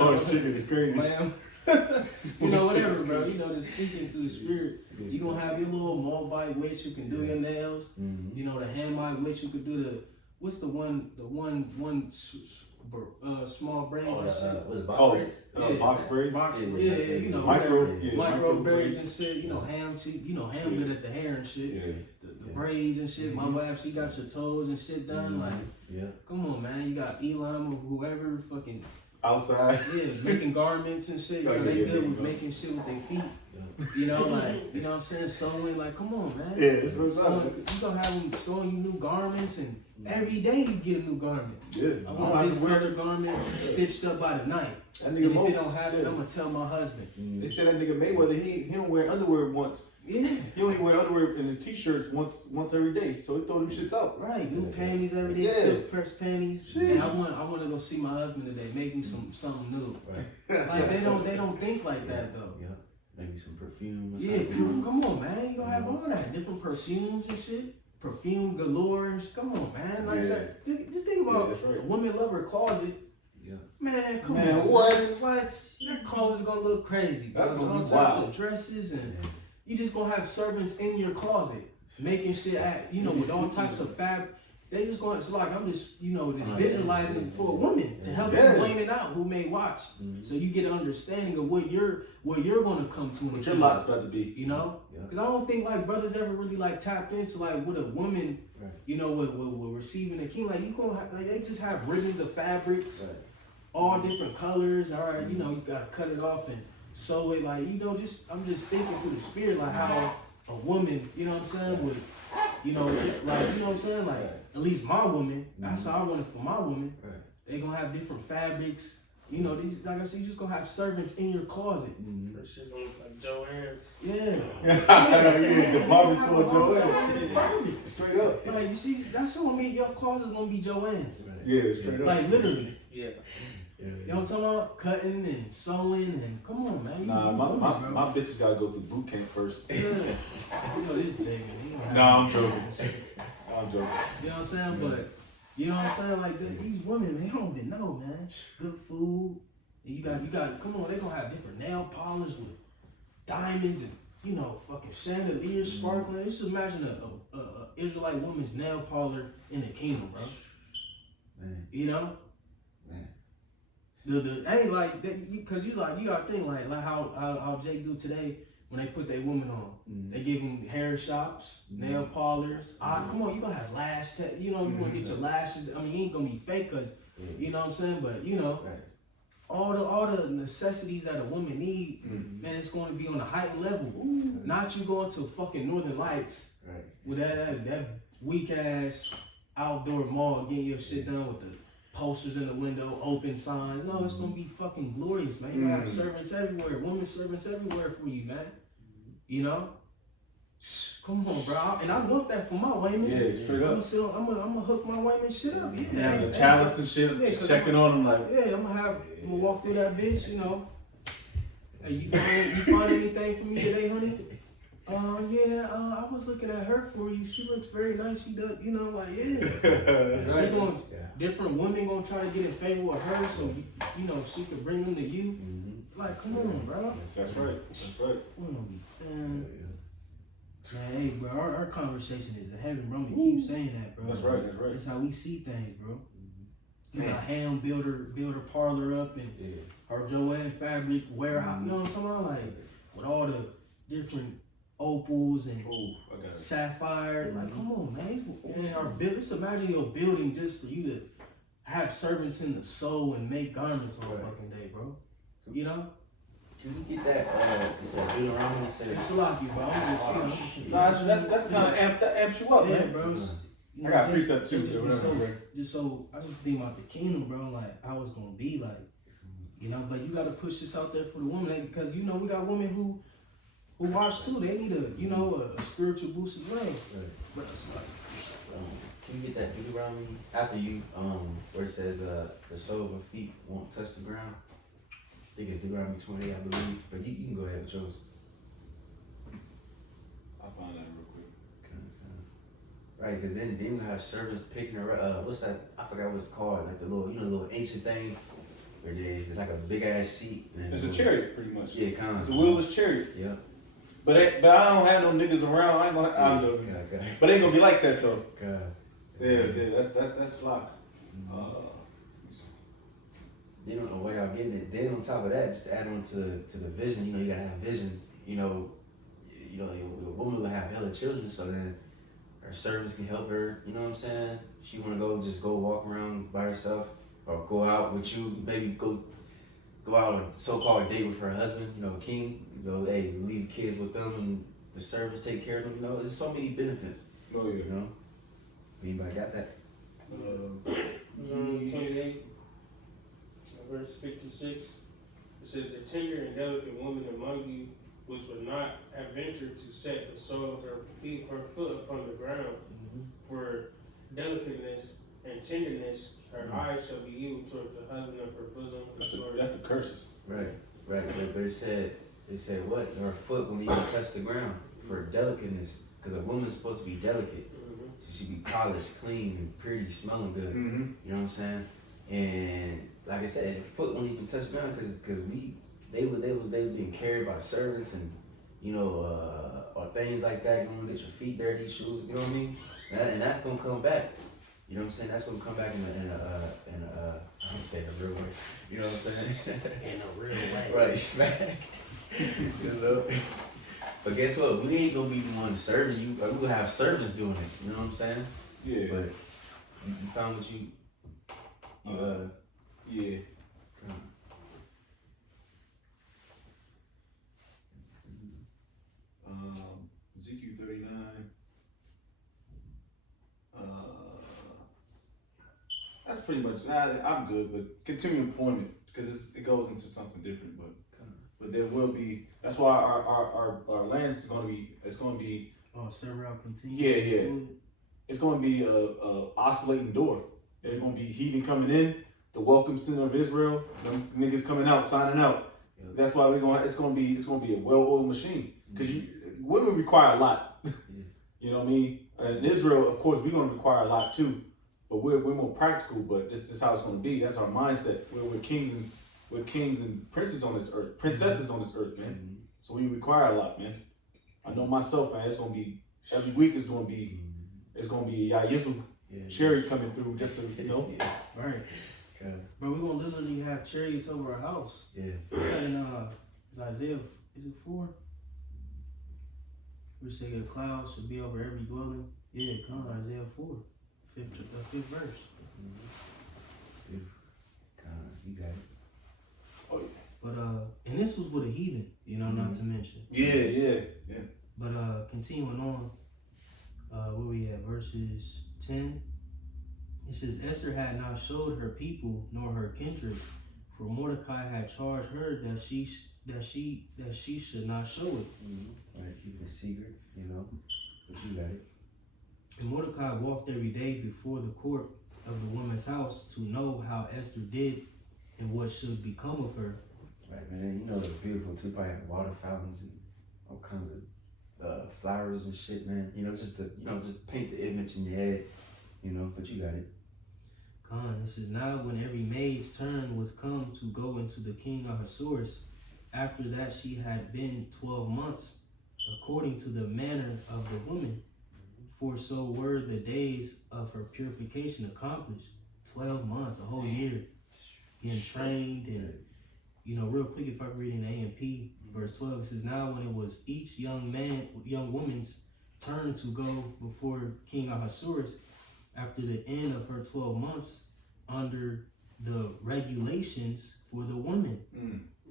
Orange chicken is crazy. Lamb. Whatever, bro. Just speaking through the spirit. You gonna have your little Moabite witch who can do your nails. The Hamite witch who could do what's the one small braids and shit. Was it box braids? Box braids. Micro braids and shit. Ham Ham good at the hair and shit. Yeah. The braids and shit. My wife, she got your toes and shit done. Like, come on, man. You got Elam or whoever fucking Outside. making garments and shit. They good with making shit with their feet. You know, like, you know what I'm saying? Sewing, like, come on, man. Yeah, it's real You gonna have them sewing you new garments, and every day you get a new garment. Yeah. I want this color garment stitched up by the night. That And nigga if Mo, it don't have it, I'm gonna tell my husband. they said that nigga Mayweather, he don't wear underwear once. Yeah. He only wear underwear in his t-shirts once every day. So he throw them shits out. Right, new panties every day, Yeah. silk pressed panties. Sheesh. And I want to go see my husband today. Make me something new. Right. Like they don't think like that though. Yeah. Maybe some perfume or Yeah, something. come on, man. You gonna have all that different perfumes and shit. Perfume galore. Come on, man. Like I said, just think about that's right. a woman love her closet. Yeah. Man, come Man, on. what? What? That closet's gonna look crazy. That's bro. gonna All be types wild. of dresses and you just gonna have servants in your closet making shit at with all types of fabric. They just going. It's like I'm just just visualizing for a woman to help you blame it out who may watch, so you get an understanding of what you're gonna come to. What your lot's about to be. You know, because I don't think like brothers ever really like tapped into like what a woman, with receiving a king. Like you gonna have, like they just have ribbons of fabrics, all different colors. All right, you gotta cut it off and sew it. Like I'm just thinking through the spirit like how a woman, you know what I'm saying, would, like you know what I'm saying, like at least my woman. That's how I want it for my woman. Right. They gonna have different fabrics. These, like I said, you just gonna have servants in your closet. That shit gonna look like Joanne's. Yeah. The department store Joanne. Straight up. Like you see, that's showing me your closet's gonna be Joanne's. Yeah, straight up. Like literally. Yeah. You know what I'm talking about? Cutting and sewing and come on, man. Nah, my bitches gotta go through boot camp first. Yeah. This nigga. Nah, I'm joking. I'm joking. You know what I'm saying? But you know what I'm saying? Like these women, they don't even know, man. Good food. And you got. Come on, they gonna have different nail polish with diamonds and fucking chandeliers sparkling. Just imagine a Israelite woman's nail parlor in the kingdom, bro. Man. You know. Man. The ain't like that because you gotta think like how Jake do today when they put their woman on. They give them hair shops, nail parlors. Come on, you gonna have lash you gonna get your lashes. I mean, you ain't gonna be fake cause you know what I'm saying, but all the necessities that a woman need, man, it's gonna be on a heightened level. Not you going to fucking Northern Lights with that weak ass outdoor mall getting your shit done with the posters in the window, open signs. No, it's gonna be fucking glorious, man. You gonna have servants everywhere, women servants everywhere for you, man. You know? Come on, bro. And I want that for my women. Yeah, straight up. I'm gonna hook my women shit up. Yeah, Yeah, the chalice and shit, checking on them like. Yeah, I'm gonna walk through that bitch, Hey, you find anything for me today, honey? I was looking at her for you. She looks very nice. She does, She gonna, different women gonna try to get in favor with her, so she could bring them to you. Like, come on, bro. That's right. That's right. Man, hey, bro, our conversation is in heaven, bro. We keep saying that, bro. That's right. That's right. That's how we see things, bro. You got Ham build her parlor up and her Joanne fabric warehouse. You know what I'm talking about? Like with all the different opals and sapphire. Like, come on, man. And our just imagine your building just for you to have servants in the sew and make garments on a fucking day, bro. You know? Can we get that? It's a Deuteronomy says. It's a lot, bro. I'm just That's kind of amps you up, yeah, man. bro. I got a precept too. Just so I just think about the kingdom, bro. Like how it's gonna be, like, but you gotta push this out there for the women, like, because we got women who watch too. They need a spiritual boost as well. Right. But it's like, Can you get that Deuteronomy after you where it says the sole of her feet won't touch the ground? I think it's Deuteronomy 20, I believe. But you can go ahead with yours. I'll find that real quick. Right, because then you have servants picking her up. What's that? I forgot what it's called. Like the little ancient thing where it's like a big ass seat. And It's a chariot, pretty much. Yeah, kind of. It's a wheelless chariot. Yeah. But I don't have no niggas around. I know. God. But it ain't gonna be like that though. God. Yeah, that's fly. Then on the way I'm getting it. Then on top of that, just to add on to the vision. You gotta have vision. Your woman will have hella children, so then her servants can help her. You know what I'm saying? She wanna go walk around by herself, or go out with you. Maybe go go out on a so-called date with her husband, you know, king, you know, hey, leave the kids with them and the servants take care of them, you know, there's so many benefits, Oh yeah. you know. Anybody got that? 28, verse 56. It says, the tender and delicate woman among you, which would not have ventured to set the sole of her foot upon the ground, for delicateness and tenderness, her eyes shall be evil toward the husband of her bosom. That's the curses. Right. But it said what? Her foot won't even touch the ground for delicateness, because a woman's supposed to be delicate. She should be polished, clean, and pretty, smelling good. Mm-hmm. You know what I'm saying? And like I said, the foot won't even touch the ground because they was being carried by servants and you know or things like that. You don't get your feet dirty, shoes. You know what I mean? And that's gonna come back. You know what I'm saying? That's gonna come back in a I don't say it a real way. You know what I'm saying? In a real way. Right, smack. You know? But guess what? We ain't gonna be the one serving you. We gonna have servants doing it. You know what I'm saying? Yeah. But you found what you. Yeah. Ezekiel 39. That's pretty much. I'm good, but continue employment because it goes into something different. But there will be. That's why our land is going to be. It's going to be. Oh, several continue. Yeah. It's going to be a oscillating door. There's going to be heathen coming in, the welcome center of Israel. Them niggas coming out, signing out. Yeah. That's why it's going to be a well-oiled machine because women require a lot. You know what I mean? In Israel, of course, we're going to require a lot too, but we're more practical. But this is how it's going to be. That's our mindset. We're kings and princes on this earth, princesses on this earth, man. So we require a lot, man. I know myself, man. It's going to be every week. It's going to be Yayizu cherry coming through just to Right. Bro, we gonna literally have chariots over our house. Yeah. It's in it's Isaiah, is it 4? We say a cloud should be over every dwelling. Yeah, come on, Isaiah 4, fifth verse. You got it. Oh, yeah. But and this was with a heathen, you know, not to mention. Yeah. But continuing on, where we at, verses 10. It says, Esther had not showed her people nor her kindred, for Mordecai had charged her that she should not show it. Right, keep it secret, you know. But you got it. And Mordecai walked every day before the court of the woman's house to know how Esther did and what should become of her. Right, man. You know it's beautiful too. Probably have water fountains and all kinds of flowers and shit, man. You know, just paint the image in your head. You know, but you got it. It says, now when every maid's turn was come to go into the king Ahasuerus, after that she had been 12 months, according to the manner of the woman, for so were the days of her purification accomplished. 12 months, a whole year, being trained. And, you know, real quick, if I read in A&P, verse 12, it says, now when it was each young woman's turn to go before King Ahasuerus, after the end of her 12 months, under the regulations for the women,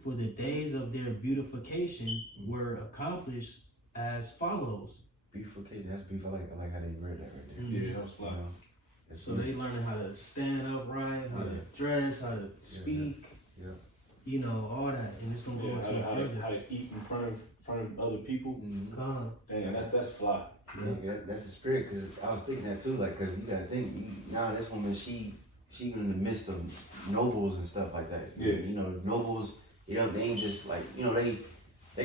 for the days of their beautification were accomplished as follows. Beautification, that's beautiful. I like how they read that right there. Yeah, that was fly. So they learning how to stand upright, how to dress, how to speak, you know, all that, and it's gonna go into how to eat in front of other people. Dang, that's fly. Yeah, that's the spirit. Cause I was thinking that too. Like, cause you gotta think now this woman, she in the midst of nobles and stuff like that. Yeah. You know, nobles. You know, they ain't just like, you know, they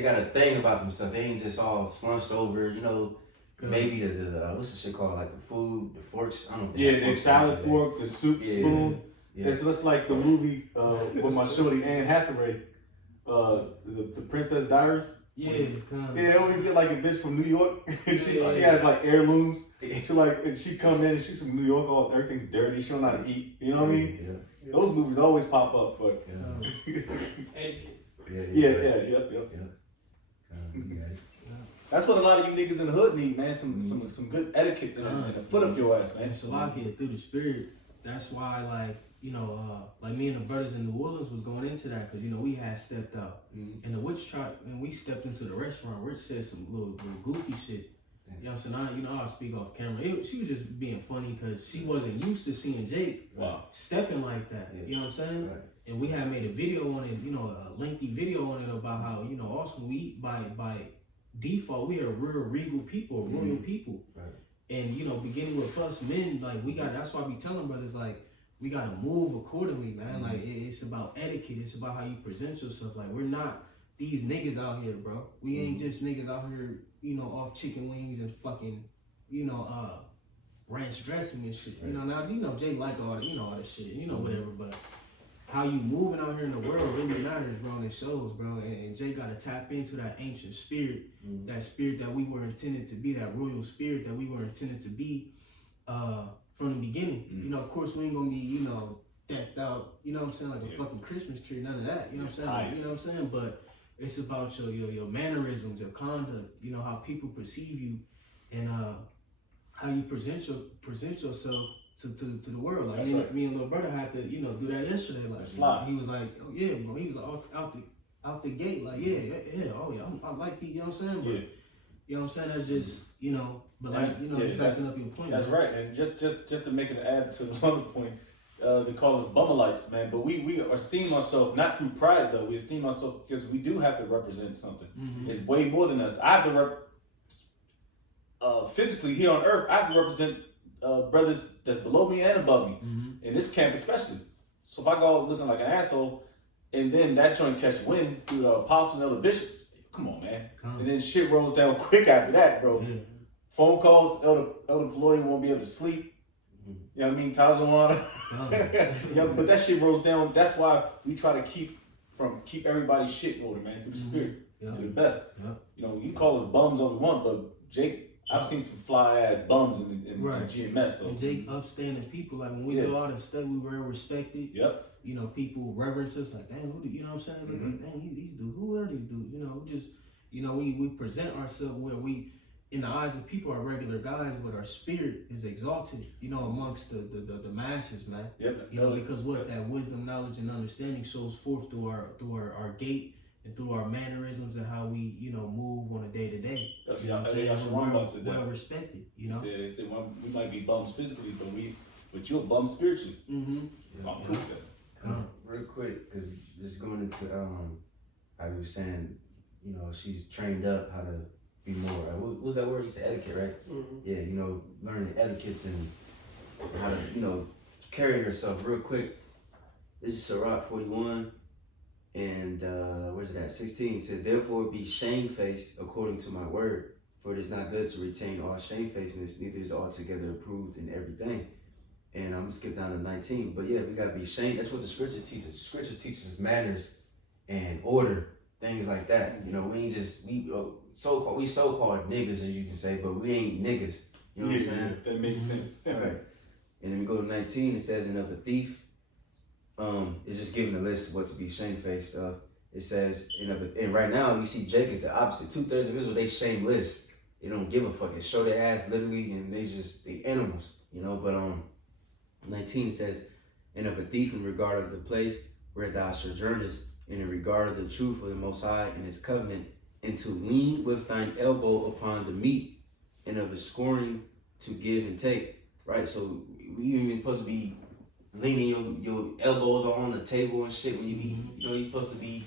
got a thing about themselves. They ain't just all slunched over. You know, maybe the what's the shit called? Like the food, the forks. I don't know. The salad fork, the soup spoon. Yeah. It's just like the movie with my shorty Anne Hathaway, the Princess Diaries. Yeah, they always get like a bitch from New York. she has like heirlooms. So like, and she come in and she's from New York. Everything's dirty. She don't know how to eat. You know what I mean? Yeah. Those movies always pop up, but That's what a lot of you niggas in the hood need, man. Some good etiquette and a foot up your ass, man. So I get through the spirit. That's why, like, like me and the brothers in New Orleans was going into that because we had stepped out, and the witch tried, and we stepped into the restaurant. Rich said some little goofy shit. You know what I'm saying? I'll speak off camera. She was just being funny because she wasn't used to seeing Jake stepping like that. Yeah. You know what I'm saying? Right. And we had made a video on it, a lengthy video on it about how, also we, by default, we are real regal people, royal people. Right. And, beginning with us men, like, that's why I be telling brothers, like, we got to move accordingly, man. Like, it's about etiquette. It's about how you present yourself. Like, we're not these niggas out here, bro. We ain't just niggas out here, off chicken wings and fucking, ranch dressing and shit. Right. Now, Jay like all, all that shit, whatever, but how you moving out here in the world really matters, bro, and it shows, bro. And Jay got to tap into that ancient spirit, that spirit that we were intended to be, that royal spirit that we were intended to be from the beginning. Of course, we ain't gonna be, decked out, what I'm saying, like a fucking Christmas tree, none of that, you know what I'm saying? Like, you know what I'm saying? But it's about your mannerisms, your conduct, how people perceive you, and how you present yourself to the world. Like me and little brother had to, do that yesterday. Like he was like, oh yeah, bro. He was out the gate, like oh yeah, I like the, you know what I'm saying? But you know what I'm saying? That's just, but like, just backing up your point. That's right. And just to make it add to the other point, they call us bumalites, man. But we esteem ourselves not through pride though. We esteem ourselves because we do have to represent something. It's way more than us. I have to physically here on earth. I have to represent brothers that's below me and above me in this camp especially. So if I go looking like an asshole, and then that joint catch wind through the apostle and elder bishop, come on, man. And then shit rolls down quick after that, bro. Phone calls, elder Peloy won't be able to sleep. You know what I mean? Tazawana. But that shit rolls down. That's why we try to keep everybody's shit in order, man, through the spirit to the best. You can call us bums all we want, but Jake, I've seen some fly ass bums in GMS. So. And Jake upstanding people, like when we go out and study, we were respected. Yep. People reverence us, like, damn, you know what I'm saying? Like, dang, these dudes, who are these dudes? We present ourselves where we, in the eyes of people, are regular guys, but our spirit is exalted, amongst the masses, man. Yep. Because that wisdom, knowledge, and understanding shows forth through our gait and through our mannerisms and how we, move on a day to day. You know what I'm saying? We're well respected, They said we might be bums physically, but you're a bum spiritually. Real quick, because just going into how you were saying, she's trained up how to be more. What was that word? You said etiquette, right? Yeah, learning etiquettes and how to, carry herself. Real quick, this is Sirach 41, and where's it at? 16. It says, therefore be shamefaced according to my word, for it is not good to retain all shamefacedness, neither is altogether approved in everything. And I'm gonna skip down to 19. But yeah, we gotta be shamed. That's what the scripture teaches. The scripture teaches us manners and order, things like that. We ain't just we so-called niggas, as you can say, but we ain't niggas. You know what I'm saying? That makes sense. All right. And then we go to 19. It says, and of a thief, it's just giving a list of what to be shamefaced of. It says, and right now you see Jake is the opposite. 2/3 of Israel, they shameless. They don't give a fuck. They show their ass literally, and they animals. But 19 says, and of a thief in regard of the place where thou sojournest, and in regard of the truth of the Most High and his covenant, and to lean with thine elbow upon the meat, and of a scoring to give and take. Right? So we even supposed to be leaning your elbows on the table and shit when you eat. You're supposed to be,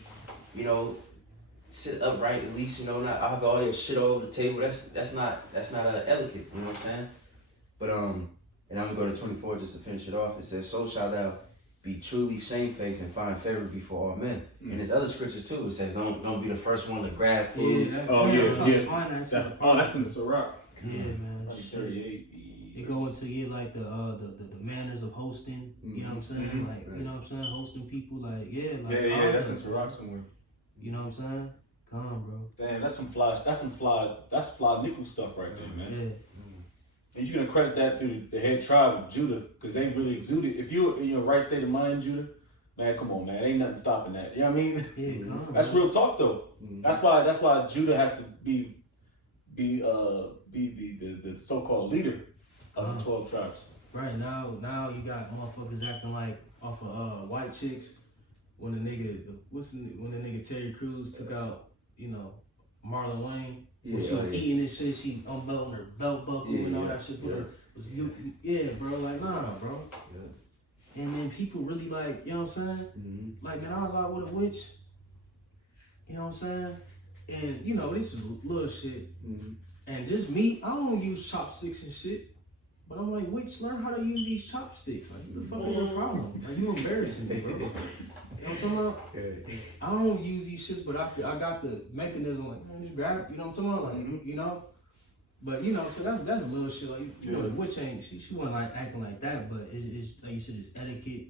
sit upright at least. Not have all your shit all over the table. That's not etiquette. You know what I'm saying? But and I'm gonna go to 24 just to finish it off. It says, so shalt thou be truly shamefaced and find favor before all men. And there's other scriptures too. It says, don't be the first one to grab food. That's in the Sirach. Yeah, man. 38. It go into like the manners of hosting. You know what I'm saying? Like you know what I'm saying? Hosting people, like that's in Sirach somewhere. You know what I'm saying? Come on, bro. Damn, that's fly nickel stuff right there, man. Yeah. And you can credit that through the head tribe of Judah, because they really exuded. If you're in your right state of mind, Judah, man, come on, man, ain't nothing stopping that. You know what I mean? Yeah, come on. That's real talk, though. That's why Judah has to be the so-called leader of the 12 tribes. Right now you got motherfuckers acting like off of White Chicks when the nigga Terry Crews took out, Marlon Wayne. When she was eating this shit, she unbelting her belt buckle and all that shit. Bro, like, nah, bro. Yeah. And then people really like, you know what I'm saying? Mm-hmm. Like, man, I was out with a witch. You know what I'm saying? And, this is little shit. Mm-hmm. And just me, I don't use chopsticks and shit. But I'm like, witch, learn how to use these chopsticks. Like, what the fuck is your problem? Like, you embarrassing me, bro. You know what I'm talking about? Yeah. I don't use these shits, but I got the mechanism, like, man, just grab it. You know what I'm talking about? Like, But, so that's a little shit. Like, the witch ain't, she wasn't like acting like that, but it's like you said, it's etiquette,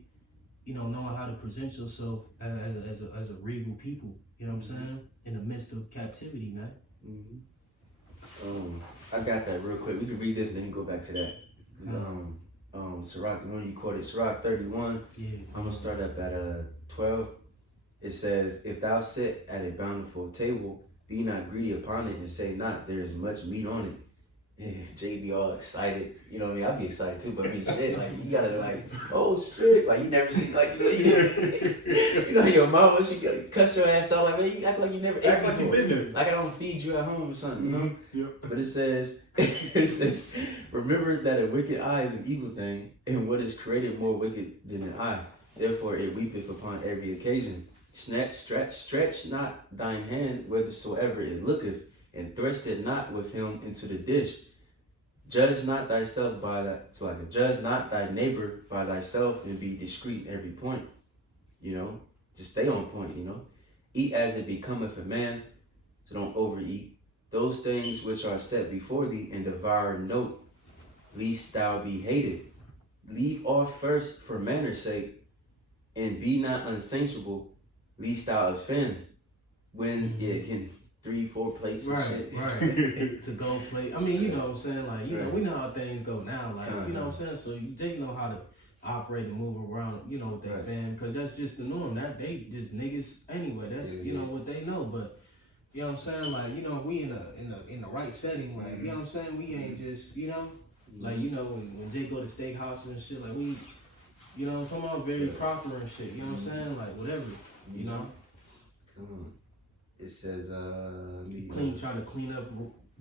knowing how to present yourself as a regal people. You know what I'm saying? In the midst of captivity, man. I got that real quick. We can read this and then go back to that. Sirach, the one you quoted, Sirach 31. Yeah. I'm gonna start up at 12. It says, "If thou sit at a bountiful table, be not greedy upon it, and say not, there is much meat on it." Jay be all excited, you know what I mean? I'd be excited too, but I mean, shit, like, you gotta, like, oh shit, like, you never see, like, your mama, she cuss your ass out, like, man, you act like you never ate like before. you been there. Like I don't feed you at home or something, you know? Yep. But it says, remember that a wicked eye is an evil thing, and what is created more wicked than an eye. Therefore it weepeth upon every occasion. Stretch not thine hand whithersoever it looketh, and thrust it not with him into the dish. Judge not thyself by that. So like, judge not thy neighbor by thyself, and be discreet in every point. Just stay on point. Eat as it becometh a man, so don't overeat. Those things which are set before thee, and devour note, lest thou be hated. Leave off first for manners' sake, and be not unsatiable, lest thou offend. When it can 3-4 plates and shit. Right. To go play. I mean, you know what I'm saying? Like, we know how things go now. Like, you know what I'm saying? So they know how to operate and move around, with their fam, because that's just the norm. That they just niggas anyway. That's what they know. But you know what I'm saying? Like, we in the right setting. Like, you know what I'm saying? We ain't just, like, when Jay go to steakhouse and shit, like we, I'm talking about very proper and shit. You know what I'm saying? Like whatever, Come on. It says, try to clean up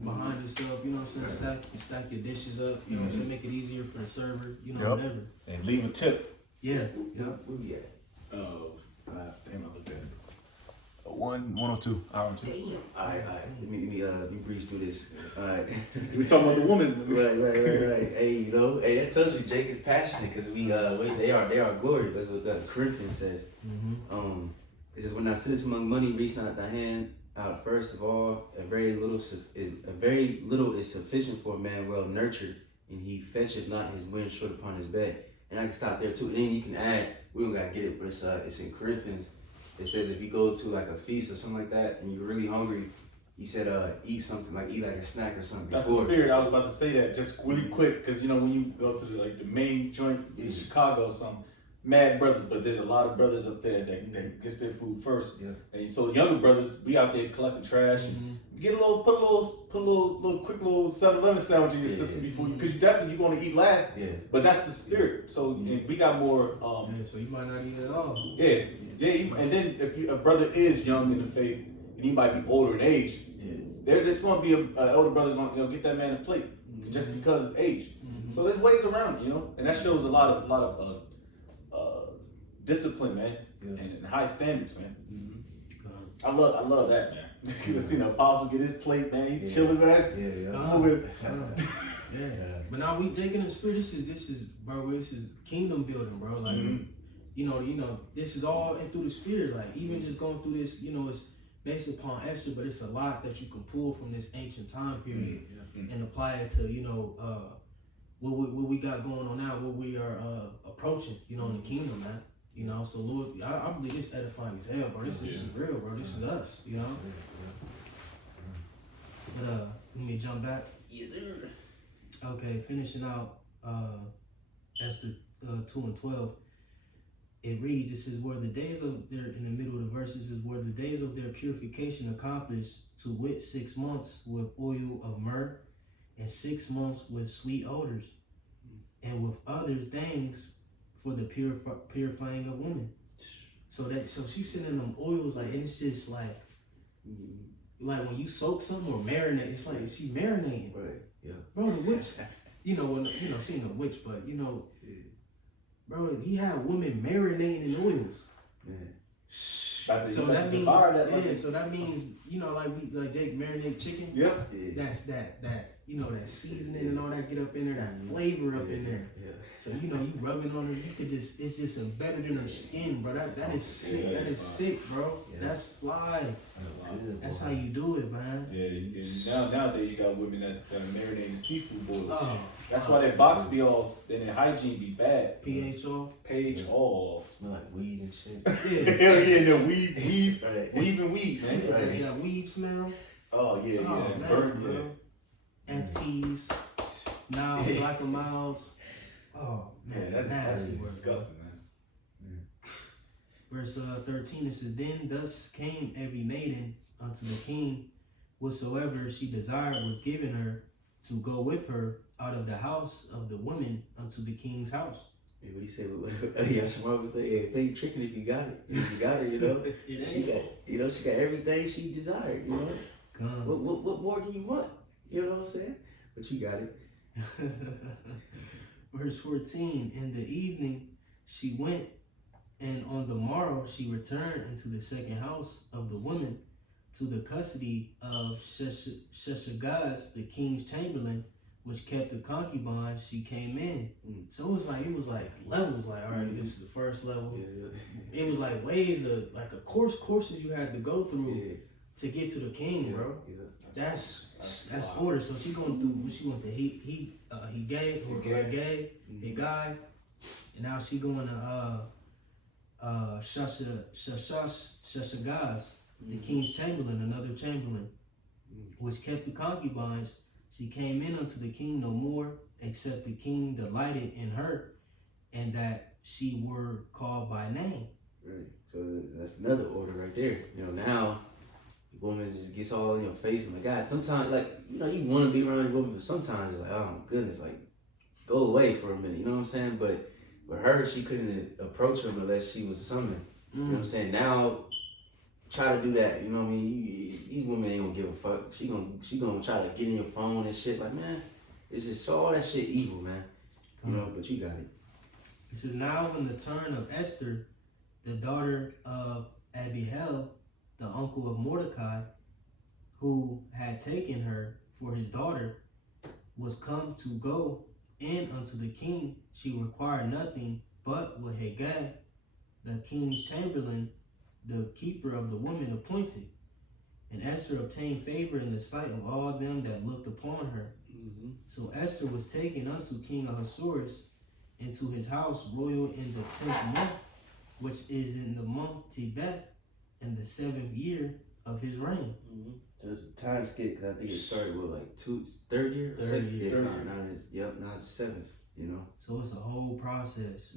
behind yourself, you know what I'm saying? Stack your dishes up, you know what I'm saying? Make it easier for the server, whatever. And leave a tip. Yeah. Where we at? Damn, I looked at it. 102. Hour 2. Damn. All right. Let me breeze through this. All right. We talking about the woman. Right. Hey, that tells you Jake is passionate, because they are glory. That's what the Corinthians says. It says, "When thou sittest among money, reach not thy hand out first of all. A very little is sufficient for a man well nurtured, and he fetcheth not his wind short upon his bed." And I can stop there too. And then you can add, we don't gotta get it, but it's in Corinthians. It says if you go to like a feast or something like that, and you're really hungry, he said eat something, like eat like a snack or something. That's the spirit. I was about to say that just really quick, because when you go to the main joint in Chicago or something. Mad brothers, but there's a lot of brothers up there that gets their food first. Yeah. And so younger brothers, we out there collecting trash and put a little quick little 7-Eleven sandwich in your system before you, because you want to eat last. Yeah. But that's the spirit. So and we got more. So you might not eat at all. Yeah. And then if a brother is young in the faith and he might be older in age, there's going to be an elder brother's going to get that man a plate just because it's age. So there's ways around it, and that shows a lot of discipline, man, and high standards, man. I love that, man. You can see the apostle get his plate, man. He chilling, man. Yeah. But now we taking the spirit. This is kingdom building, bro. Like, this is all in through the spirit. Like, even just going through this, it's based upon Esther, but it's a lot that you can pull from this ancient time period and apply it to, what we got going on now, what we are approaching, in the kingdom, man. So Lord, I believe this edifying as hell, bro. This is real, bro. This is us, But let me jump back. Yes, sir. Okay, finishing out Esther 2:12. It reads, it says, "Where the days of their," in the middle of the verses, is "where the days of their purification accomplished, to wit 6 months with oil of myrrh, and 6 months with sweet odors, and with other things for the purifying of women. So she's sending them oils like, and it's just like when you soak something or marinate, it's like she marinating. Right. Yeah. Bro, the witch, she ain't a witch, but bro, he had women marinating in oils. Man. So that means, so that means, like Jake marinate chicken. Yep. Yeah. That's that that seasoning and all that get up in there, that flavor up in there. Yeah. So you rubbing on it, it's just embedded in her skin, bro. That is sick. That is sick, bro. Yeah. That's fly. That's how you do it, man. Yeah, nowadays you got women that are marinating seafood boils. Oh, That's why their box be all, and their hygiene be bad. pH off. Page all. Smell like weed and shit. Yeah. Hell yeah, no weave, Right. weave and weed, man. You got weave smell. Oh yeah, Oh, yeah, man, burn, bro. FTs, now black and milds. Oh man, yeah. That's nasty work, disgusting, man. Verse 13, it says, Then thus came every maiden unto the king, whatsoever she desired was given her, to go with her out of the house of the women unto the king's house. Yeah, what he said, yeah, Shemar would say, hey, if they ain't tricking if you got it. If you got it, she got, she got everything she desired, Come. What more do you want? You know what I'm saying? But you got it. Verse 14, in the evening she went, and on the morrow she returned into the second house of the women, to the custody of Sheshagaz, the king's chamberlain, which kept the concubine. She came in. So it was like levels. Like, all right, this is the first level. Yeah. It was like waves of like courses you had to go through to get to the king, bro. Yeah. That's order. So she going through. She went to he gay, and now she going to Sheshagaz, the king's chamberlain, another chamberlain, which kept the concubines. She came in unto the king no more, except the king delighted in her, and that she were called by name. Right. So that's another order right there. Now the woman just gets all in your face and like, God, sometimes you want to be around your woman, but sometimes it's like, oh my goodness, like go away for a minute. You know what I'm saying? But with her, she couldn't approach him unless she was summoned. You know what I'm saying? Now try to do that, you know what I mean? These women ain't gonna give a fuck. She gonna try to get in your phone and shit. Like, man, it's just all that shit evil, man. But you got it. It says, now in the turn of Esther, the daughter of Abihail, the uncle of Mordecai, who had taken her for his daughter, was come to go in unto the king. She required nothing but what Haggai, the king's chamberlain, the keeper of the woman, appointed. And Esther obtained favor in the sight of all them that looked upon her. So Esther was taken unto King Ahasuerus into his house royal in the 10th month, which is in the month Tebeth, in the 7th year of his reign. So it's a time skip because I think it started with like third year? Third year. Now it's 7th, So it's a whole process,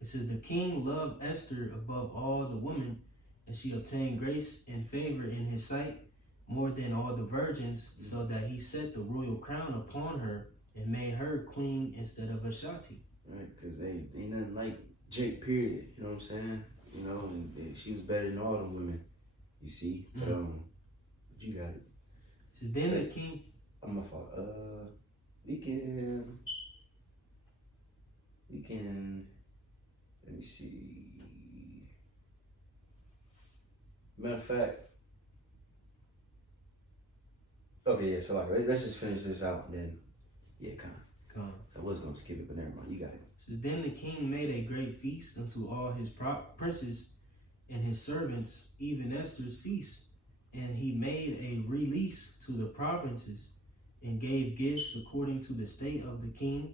It says, the king loved Esther above all the women, and she obtained grace and favor in his sight more than all the virgins, so that he set the royal crown upon her and made her queen instead of Vashti. Right, because they ain't nothing like Jake, period. You know what I'm saying? And she was better than all them women, you see. But you got it. It says, then the king. I'm gonna fall. We can. Let me see. Matter of fact. Okay, yeah. So let's just finish this out, and then come. I was gonna skip it, but never mind. You got it. It says, then the king made a great feast unto all his princes and his servants, even Esther's feast, and he made a release to the provinces, and gave gifts according to the state of the king.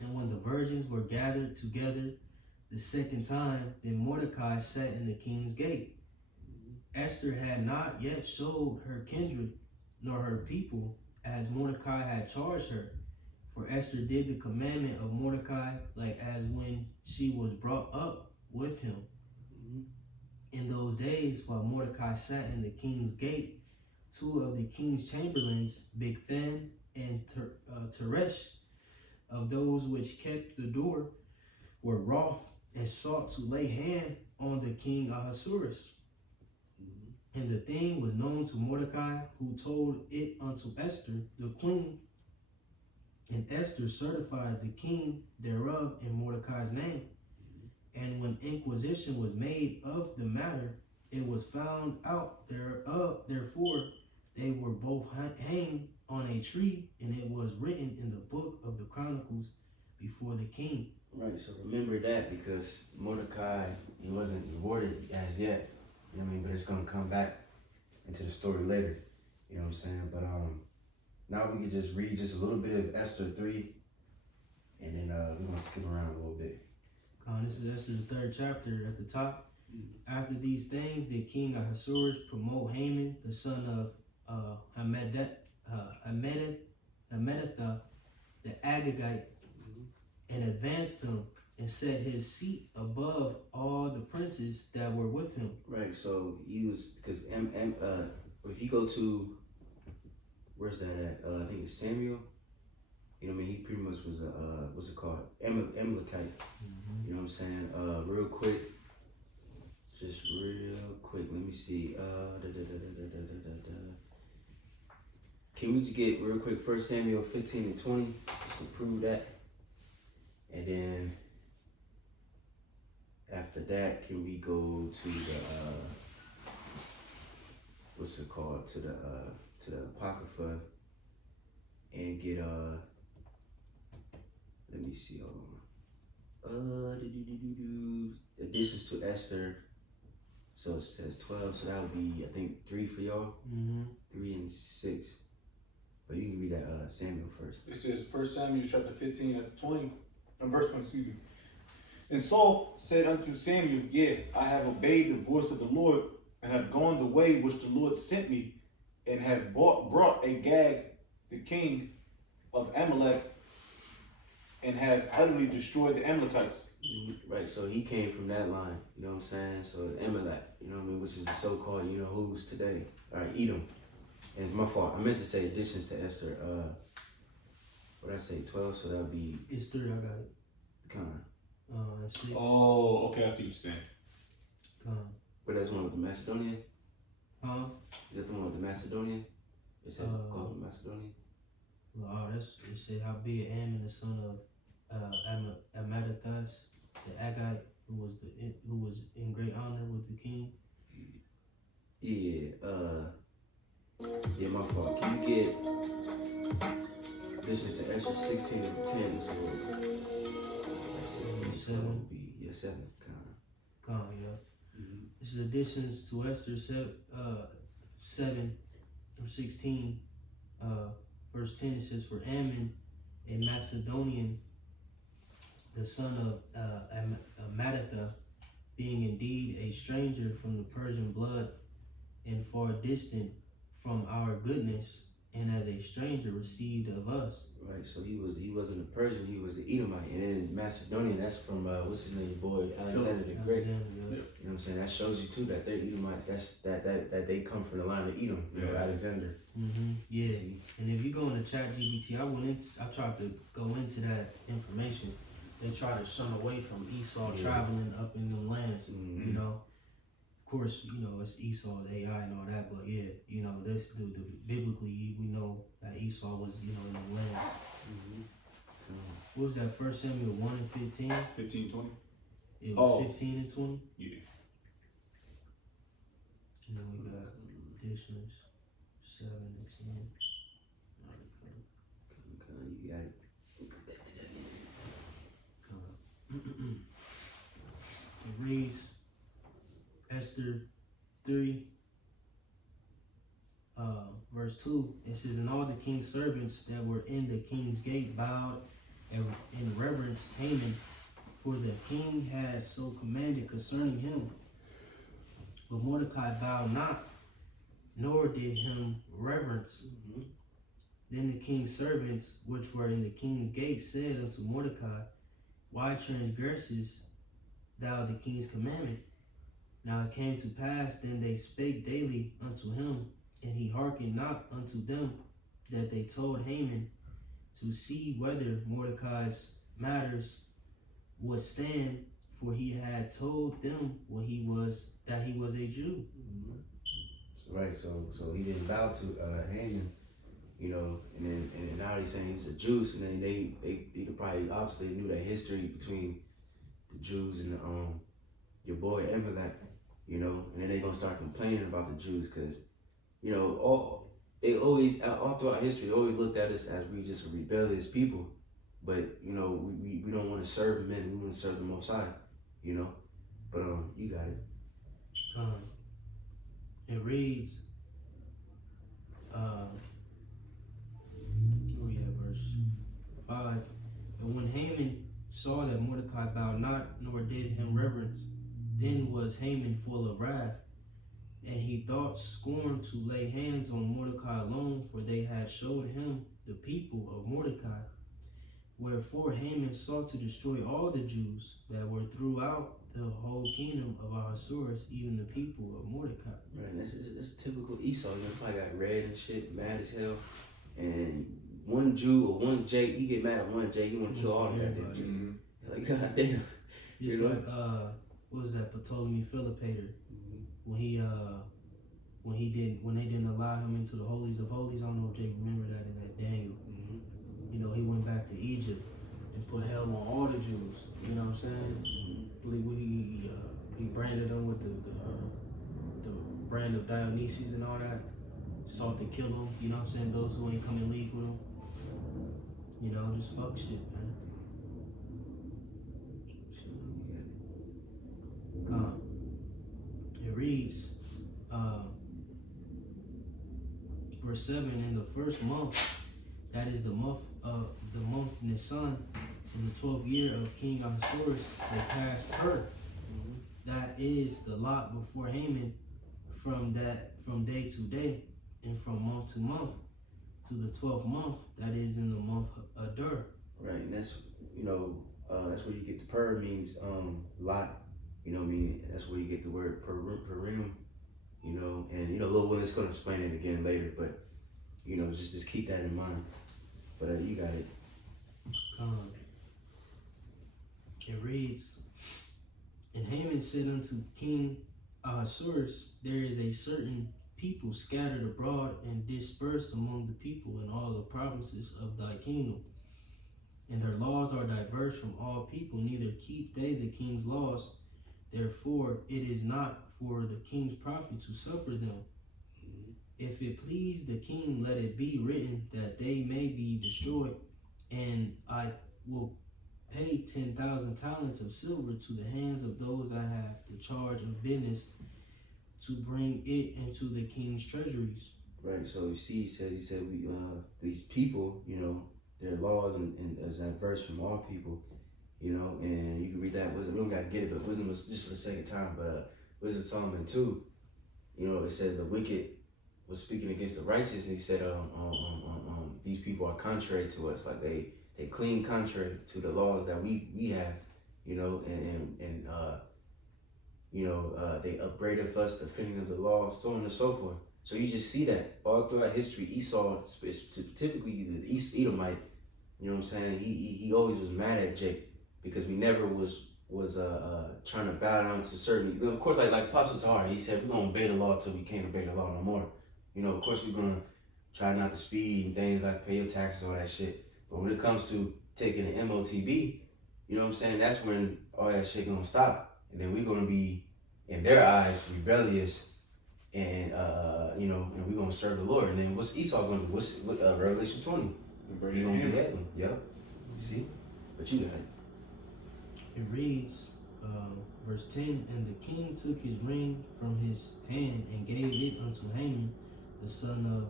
And when the virgins were gathered together the second time, then Mordecai sat in the king's gate. Esther had not yet showed her kindred nor her people, as Mordecai had charged her. For Esther did the commandment of Mordecai, like as when she was brought up with him. In those days, while Mordecai sat in the king's gate, two of the king's chamberlains, Bigthan and Teresh, of those which kept the door were wroth and sought to lay hand on the king Ahasuerus. And the thing was known to Mordecai, who told it unto Esther, the queen. And Esther certified the king thereof in Mordecai's name. And when inquisition was made of the matter, it was found out thereof. Therefore, they were both hanged on a tree, and it was written in the book of the Chronicles before the king. Right, so remember that, because Mordecai, he wasn't rewarded as yet. You know what I mean? But it's gonna come back into the story later. You know what I'm saying? But now we can just read just a little bit of Esther 3, and then we're gonna skip around a little bit. This is Esther, the 3rd chapter at the top. After these things, did King Ahasuerus promote Haman, the son of Hammedatha, the Agagite, and advanced him and set his seat above all the princes that were with him. Right, so he was, because if you go to, where's that at? I think it's Samuel. You know what I mean? He pretty much was a, what's it called? Amalekite. You know what I'm saying? Real quick. Just real quick. Let me see. Can we just get real quick 1 Samuel 15 and 20 just to prove that? And then after that, can we go to the what's it called? To the Apocrypha and get let me see, additions to Esther. So it says 12, so that would be, I think, 3 for y'all. 3 and 6. But you can read that Samuel first. It says 1 Samuel chapter 15 at the 20, verse 20, excuse me. And Saul said unto Samuel, Yea, I have obeyed the voice of the Lord, and have gone the way which the Lord sent me, and have brought Agag, the king of Amalek, and have utterly destroyed the Amalekites. Right, so he came from that line, you know what I'm saying? So Amalek, you know what I mean, which is the so-called, you know who's today. All right, Edom. And it's my fault. I meant to say additions to Esther. What did I say? 12. So that would be. It's 3. I got it. Con. 6. Oh, okay, I see what you're saying. But that's one with the Macedonian. Is that the one with the Macedonian? It says called the Macedonian. Well, it said how big Ammon, the son of Amadathas, the Agite, who was in great honor with the king. Yeah, my fault. Can you get this is Esther 16 and 10, so 16 so would be 7 kind of. Yeah. This is additions to Esther 7 or 16. Verse 10, it says, For Ammon, a Macedonian, the son of Amadathah, being indeed a stranger from the Persian blood, and far distant from our goodness, and as a stranger received of us. Right, so he wasn't a Persian, he was an Edomite. And then Macedonian, that's from what's his name, boy, Alexander the Great. You know what I'm saying? That shows you too that they're Edomites. That's that they come from the line of Edom, you know, Alexander. Yeah. See? And if you go into ChatGPT, I tried to go into that information. They try to shun away from Esau traveling up in them lands, you know. Of course, you know, it's Esau, AI and all that, but yeah, you know, this biblically we know that Esau was, you know, in the land. What was that, 1 Samuel 1 and 15? 15, 20? It was 15 and 20? Yeah. And then we got additions, 7 and 10. You got it. We'll come back to that. It reads, Esther 3, verse 2, it says, And all the king's servants that were in the king's gate bowed and in reverence Haman, for the king had so commanded concerning him. But Mordecai bowed not, nor did him reverence. Then the king's servants, which were in the king's gate, said unto Mordecai, Why transgresses thou the king's commandment? Now it came to pass, then they spake daily unto him, and he hearkened not unto them, that they told Haman to see whether Mordecai's matters would stand, for he had told them that he was a Jew. Right, so he didn't bow to Haman, you know, and now he's saying he's a Jew, and then they probably obviously knew that history between the Jews and your boy Amalek, you know, and then they gonna start complaining about the Jews because, you know, all throughout history, they always looked at us as we just a rebellious people, but you know we don't want to serve men, we want to serve the Most High, you know, but you got it. It reads, verse 5. And when Haman saw that Mordecai bowed not, nor did him reverence, then was Haman full of wrath, and he thought scorn to lay hands on Mordecai alone, for they had showed him the people of Mordecai. Wherefore Haman sought to destroy all the Jews that were throughout the whole kingdom of Ahasuerus, even the people of Mordecai. Right, that's typical Esau. You know, probably got red and shit, mad as hell, and one Jew or one J, he get mad at one J, he want to kill all of that damn Jews. Like, goddamn. It's like what was that, Ptolemy Philopator, when they didn't allow him into the holies of holies. I don't know if Jake remember that in that Daniel. You know, he went back to Egypt and put hell on all the Jews. You know what I'm saying? He branded them with the brand of Dionysus and all that. Sought to kill them. You know what I'm saying? Those who ain't come in league with him. You know, just fuck shit, man. It reads, verse 7, in the first month, that is the month Nisan, in the 12th year of King Ahasuerus, they passed her. That is the lot before Haman, from day to day, and from month to month, to the 12th month, that is in the month Adar. Right, and that's, you know, that's where you get the pur means lot. You know what I mean? That's where you get the word purim, you know, and you know, Lil Willis gonna explain it again later, but you know, just keep that in mind. But you got it. It reads, and Haman said unto King Ahasuerus, there is a certain people scattered abroad and dispersed among the people in all the provinces of thy kingdom, and their laws are diverse from all people, neither keep they the king's laws. Therefore, it is not for the king's profit to suffer them. If it please the king, let it be written that they may be destroyed, and I will pay 10,000 talents of silver to the hands of those that have the charge of business to bring it into the king's treasuries. Right. So you see, he said we these people, you know, their laws and is adverse from all people. You know, and you can read that wisdom. We don't gotta get it, but wisdom was just for the sake of time. But Wisdom Solomon 2, you know, it says the wicked was speaking against the righteous, and he said, these people are contrary to us, like they clean contrary to the laws that we have, you know, and they upbraided us, defending of the law, so on and so forth. So you just see that all throughout history. Esau, specifically the East Edomite, you know what I'm saying? He always was mad at Jake, because we never was trying to bow down to certain, of course, like Apostle Tahar, he said we're gonna obey the law till we can't obey the law no more. You know, of course we're gonna try not to speed and things like pay your taxes, all that shit. But when it comes to taking an MOTB, you know what I'm saying, that's when all that shit gonna stop. And then we're gonna be, in their eyes, rebellious, and you know, and we're gonna serve the Lord. And then what's Esau gonna do? What's Revelation 20? We're gonna behead them. Yep. You see? But you got it. It reads, verse 10, and the king took his ring from his hand and gave it unto Haman, the son of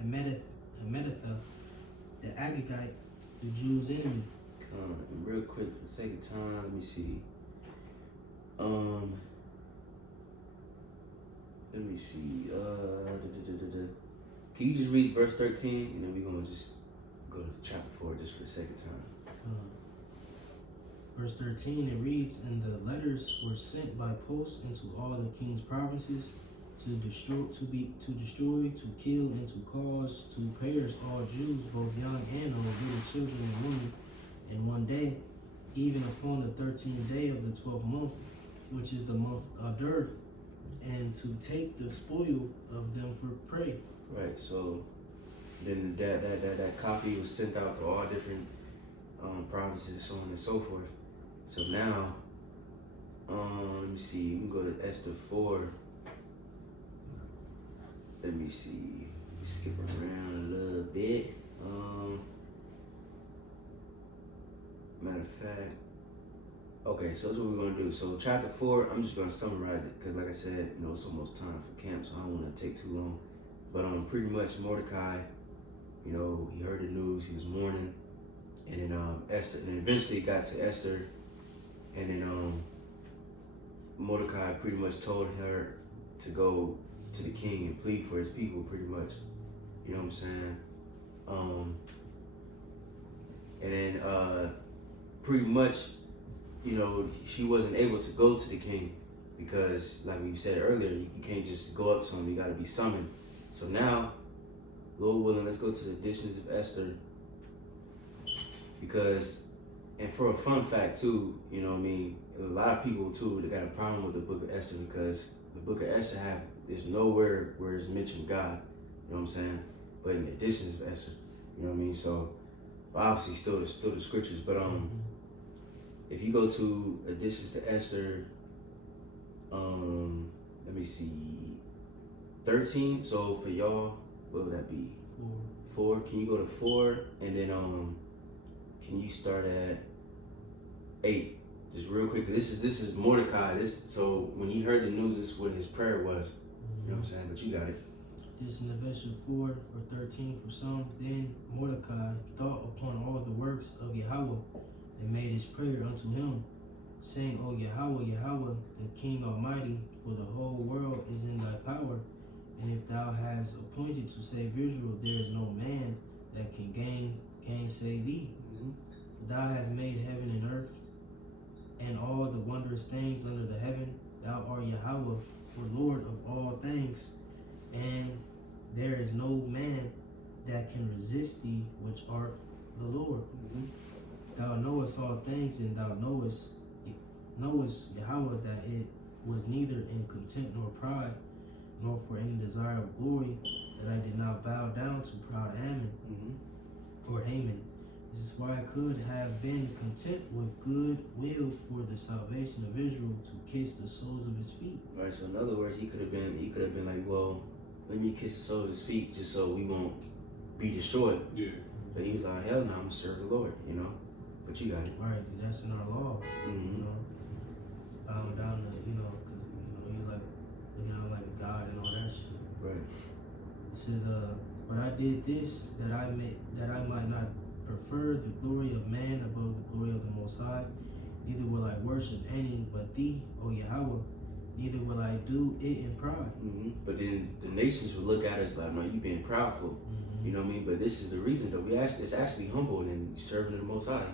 Hammedatha, the Agagite, the Jews' enemy. Real quick, for the sake of time, let me see. Can you just read verse 13, and then we're gonna just go to chapter 4 just for the sake of time. Verse 13, it reads, and the letters were sent by post into all the king's provinces, to destroy, to kill, and to cause to perish all Jews, both young and old, little children and women, in one day, even upon the 13th day of the 12th month, which is the month of Adar, and to take the spoil of them for prey. Right. So then that copy was sent out to all different provinces, so on and so forth. So now, let me see. We can go to Esther 4. Let me see. Skip around a little bit. Matter of fact. Okay, so that's what we're gonna do. So chapter 4, I'm just gonna summarize it because, like I said, it's almost time for camp, so I don't want to take too long. But pretty much Mordecai, he heard the news, he was mourning, and then Esther, and then eventually it got to Esther, and then Mordecai pretty much told her to go to the king and plead for his people, pretty much. You know what I'm saying? And then pretty much, she wasn't able to go to the king because, like we said earlier, you can't just go up to him, you gotta be summoned. So now, Lord willing, let's go to the editions of Esther, because, and for a fun fact too, a lot of people too, they got a problem with the book of Esther because the book of Esther there's nowhere where it's mentioned God, you know what I'm saying? But in the editions of Esther, you know what I mean? So, obviously still the scriptures, but if you go to editions to Esther, let me see, 13. So for y'all, what would that be? 4. Can you go to 4 and then can you start at 8? Just real quick. This is Mordecai. So when he heard the news, this is what his prayer was. You know what I'm saying? But you got it. This in the verse 4 or 13 for some. Then Mordecai thought upon all the works of Yahweh and made his prayer unto him, saying, O Yahweh, Yahweh, the King Almighty, for the whole world is in thy power. And if thou hast appointed to save Israel, there is no man that can gainsay thee. For thou hast made heaven and earth, and all the wondrous things under the heaven. Thou art Yahweh, the Lord of all things, and there is no man that can resist thee, which art the Lord. Thou knowest all things, and thou knowest Yahweh, that it was neither in contempt nor pride, nor for any desire of glory, that I did not bow down to proud Ammon or Haman. This is why I could have been content with good will for the salvation of Israel, to kiss the soles of his feet. Right. So in other words, he could have been like, well, let me kiss the soles of his feet just so we won't be destroyed. Yeah. But he was like, hell no, I'm gonna serve the Lord. But you got it. Right, dude, that's in our law. Bowing down to, because he's like looking out like a god and all that shit. Right. It says, but I did this that I might not prefer the glory of man above the glory of the Most High. Neither will I worship any but thee, O Yahweh. Neither will I do it in pride. But then the nations would look at us like, no, you being proudful. You know what I mean? But this is the reason though. It's actually humble and serving the Most High.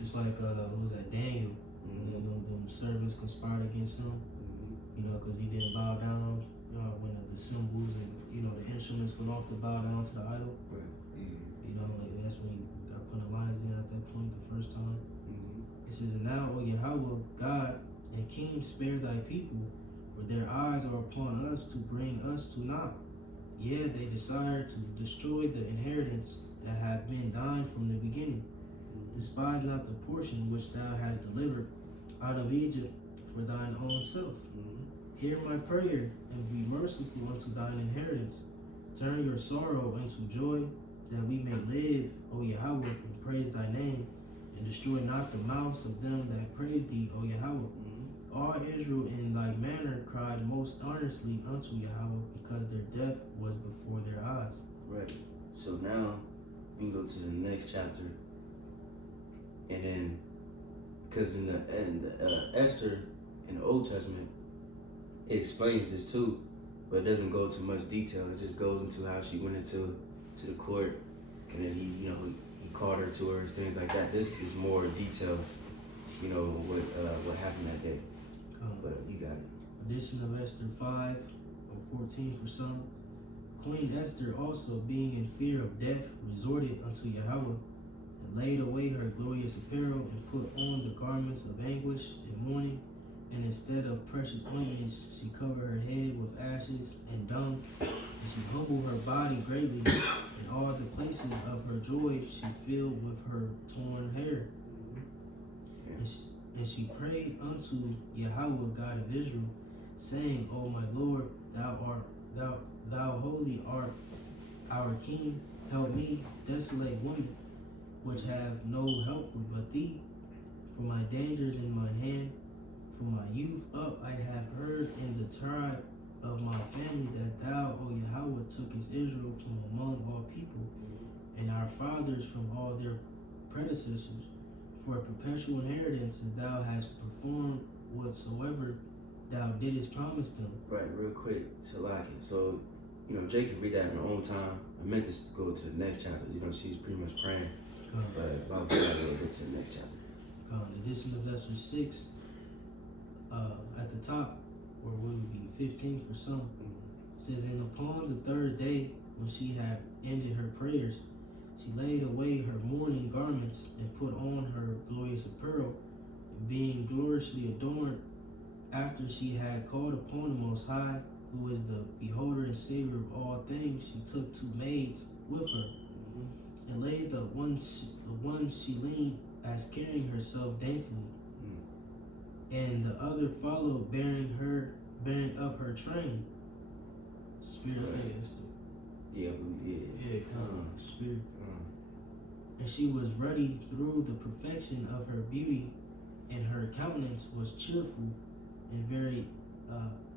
It's like who was that, Daniel? Them servants conspired against him. Because he didn't bow down when the symbols and the instruments went off to bow down to the idol. Right. Like that's when he got put in the lion's den at that point the first time. It says, and now, O Yahweh, God and King, spare thy people, for their eyes are upon us to bring us to naught. Yeah, they desire to destroy the inheritance that had been thine from the beginning. Despise not the portion which thou hast delivered out of Egypt for thine own self. Hear my prayer, and be merciful unto thine inheritance. Turn your sorrow into joy, that we may live, O Yahweh, and praise thy name, and destroy not the mouths of them that praise thee, O Yahweh. All Israel in like manner cried most earnestly unto Yahweh, because their death was before their eyes. Right. So now we can go to the next chapter, and then because in the Esther in the Old Testament, it explains this too, but it doesn't go into much detail. It just goes into how she went into the court, and then he called her to her, things like that. This is more detailed, what happened that day. But you got it. Edition of Esther 5, or 14 for some. Queen Esther also, being in fear of death, resorted unto Yahweh, and laid away her glorious apparel, and put on the garments of anguish and mourning, and instead of precious ointments, she covered her head with ashes and dung, and she humbled her body greatly, and all the places of her joy she filled with her torn hair. And she prayed unto Yahweh God of Israel, saying, O my Lord, thou holy art our King, help me, desolate woman, which have no help but thee. For my dangers in mine hand, from my youth up I have heard in the tribe of my family that thou, O Yahweh, tookest Israel from among all people, and our fathers from all their predecessors, for a perpetual inheritance, and thou hast performed whatsoever thou didst promise them. Right, real quick, Salaki. So, Jake can read that in her own time. I meant to go to the next chapter. She's pretty much praying. But I'll get a little bit to the next chapter. Edition of Esther 6, at the top, or would be 15 for some, says, And upon the third day, when she had ended her prayers, she laid away her mourning garments and put on her glorious apparel, and being gloriously adorned, after she had called upon the Most High, who is the beholder and savior of all things, she took 2 maids with her, and laid the one she leaned as carrying herself daintily, and the other followed bearing up her train. Spirit of Esther. Yeah. Spirit. And she was ruddy through the perfection of her beauty, and her countenance was cheerful and very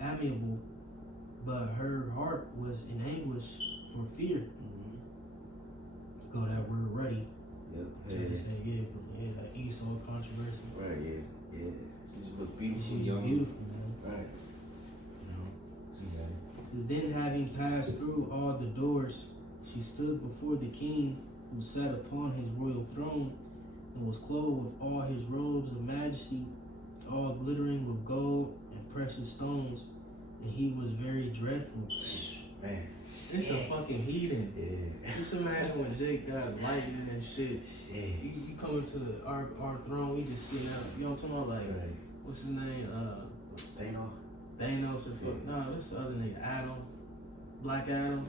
amiable, but her heart was in anguish for fear. Go that word ruddy. Yep. That Esau controversy. Right, yeah. She just look beautiful. She's young. beautiful, man. Right. Says, then having passed through all the doors, she stood before the king, who sat upon his royal throne, and was clothed with all his robes of majesty, all glittering with gold and precious stones, and he was very dreadful. Man. It's a fucking heathen. Yeah. Just imagine when Jake got lightning and shit. You come into our throne, we just sitting out. You know what I'm talking about? Like, Right. what's his name? Thanos or fuck. No, this the other nigga, Adam. Black Adam.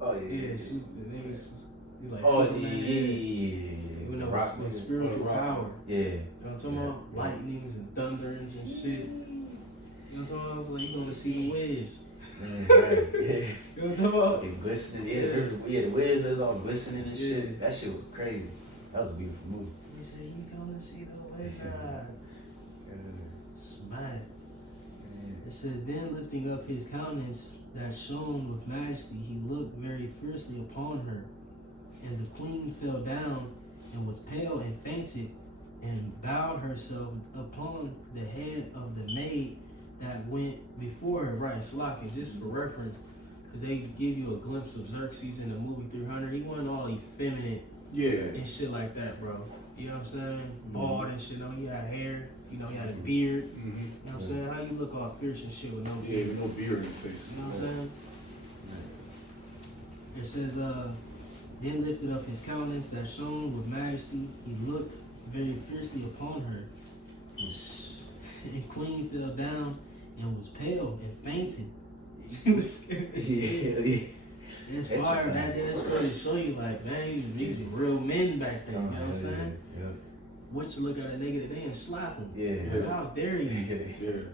Oh, yeah. Yeah, shoot, the niggas. He like Oh, Superman. yeah. You know, Rock with nigga. spiritual power. Yeah. You know what I'm talking about? Yeah. Lightnings and thunderings and shit. You know what I'm talking about? So like, you gonna see the wedge. Right. Yeah. You know what I'm talking about? It glistening. Yeah, the wiz is all glistening and shit. That shit was crazy. That was a beautiful movie. He said, you gonna see the wizard. Smack. It says, then lifting up his countenance that shone with majesty, he looked very fiercely upon her. And the queen fell down and was pale and fainted, and bowed herself upon the head of the maid that went before her. Right, Slocking, just for reference, because they give you a glimpse of Xerxes in the movie 300. He wasn't all effeminate and shit like that, bro. You know what I'm saying? Bald and shit. He had hair. He had a beard. You know what I'm saying? How you look all fierce and shit with no beard? Yeah, with no beard in your face. You know what I'm saying? It says, then lifted up his countenance that shone with majesty. He looked very fiercely upon her. And queen fell down and was pale and fainted. She was scared. Yeah. It's fire. That's going to show you, like, man, these were real men back then. You know what I'm saying? Yeah. What you look at a nigga today and slap him. Yeah. Like, how dare you?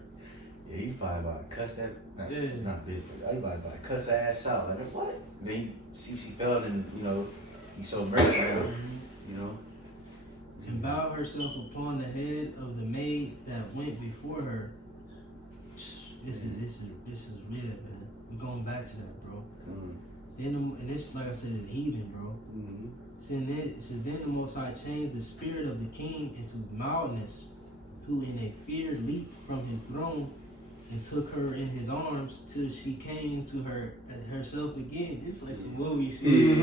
Yeah, he probably about to cuss that. Not big, but he probably about to cuss her ass out. Like, what? Then she fell and, he showed mercy on her, And bowed herself upon the head of the maid that went before her. This is real, man. We're going back to that, bro. And this, like I said, is heathen, bro. It says, then the Most High changed the spirit of the king into mildness, who in a fear leaped from his throne and took her in his arms till she came to herself again. It's like some movie shit.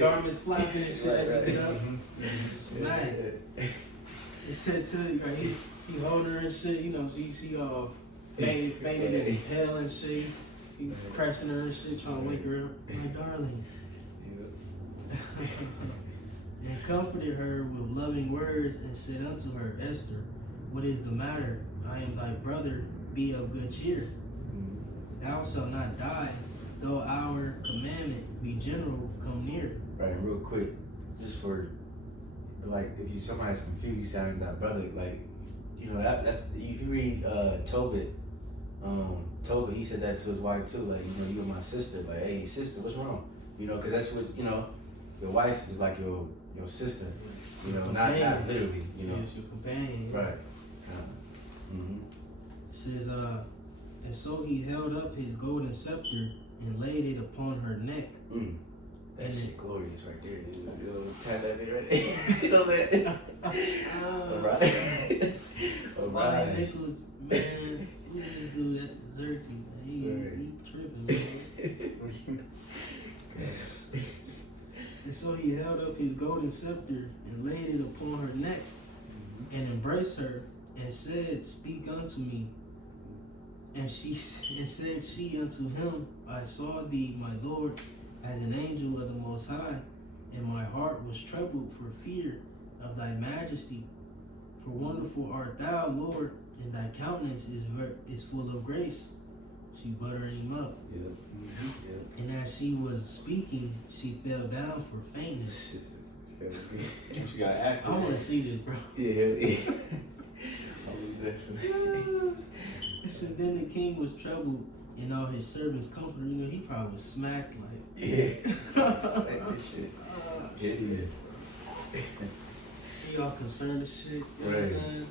Garments flapping and shit. It says to you right here, He holding her and shit, you know, she all fainted in hell and shit. He pressing her and shit, trying to wake her up. My darling. And comforted her with loving words and said unto her, Esther, what is the matter? I am thy brother, be of good cheer. Thou shalt not die, though our commandment be general, come near. Right, and real quick, just for, like, if somebody's confused, you say I'm thy brother, like, you know, that's, if you read Tobit, he said that to his wife too, like, you know, you're my sister, like, hey, sister, what's wrong? You know, because that's what, you know, your wife is like your sister, you know, not literally, you know. It's your companion. Right. It says, and so he held up his golden scepter and laid it upon her neck. That shit glorious right there. You know, tap that bit right there. You know that? Alright. Alright. This was, man, who this dude at Xerxes? He tripping, man. And so he held up his golden scepter and laid it upon her neck and embraced her and said, speak unto me. And said she unto him, I saw thee, my Lord, as an angel of the Most High, and my heart was troubled for fear of thy majesty. For wonderful art thou, Lord, and thy countenance is full of grace. She buttering him up. And as she was speaking, she fell down for faintness. She got active. I want to see this, bro. Yeah. It says, then the king was troubled, and all his servants comforted. You know, he probably was smacked like. Smack this shit. It is. He all concerned as shit. You know what I'm saying?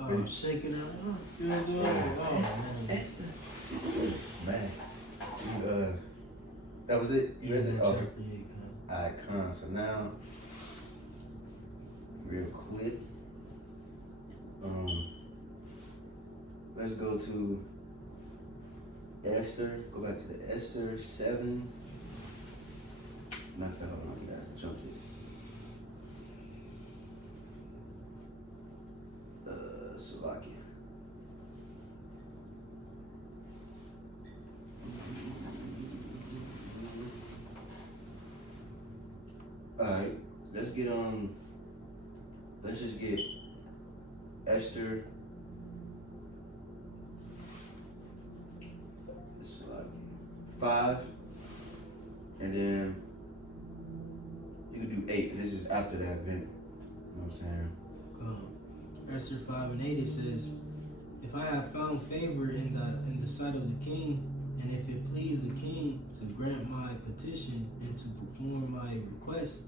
Oh, shaking her. Oh, you know what I'm doing? Oh, man. Esther. Smack. That was it? You read that? Oh. Alright, so now, real quick, let's go to Esther. Go back to the Esther 7. Matter of fact, hold on, you guys jumped it. Slovakia. Alright, let's just get Esther. It's like 5, and then you can do 8. This is after that event. You know what I'm saying? Esther 5 and 8, it says, if I have found favor in the sight of the king, and if it please the king to grant my petition and to perform my request,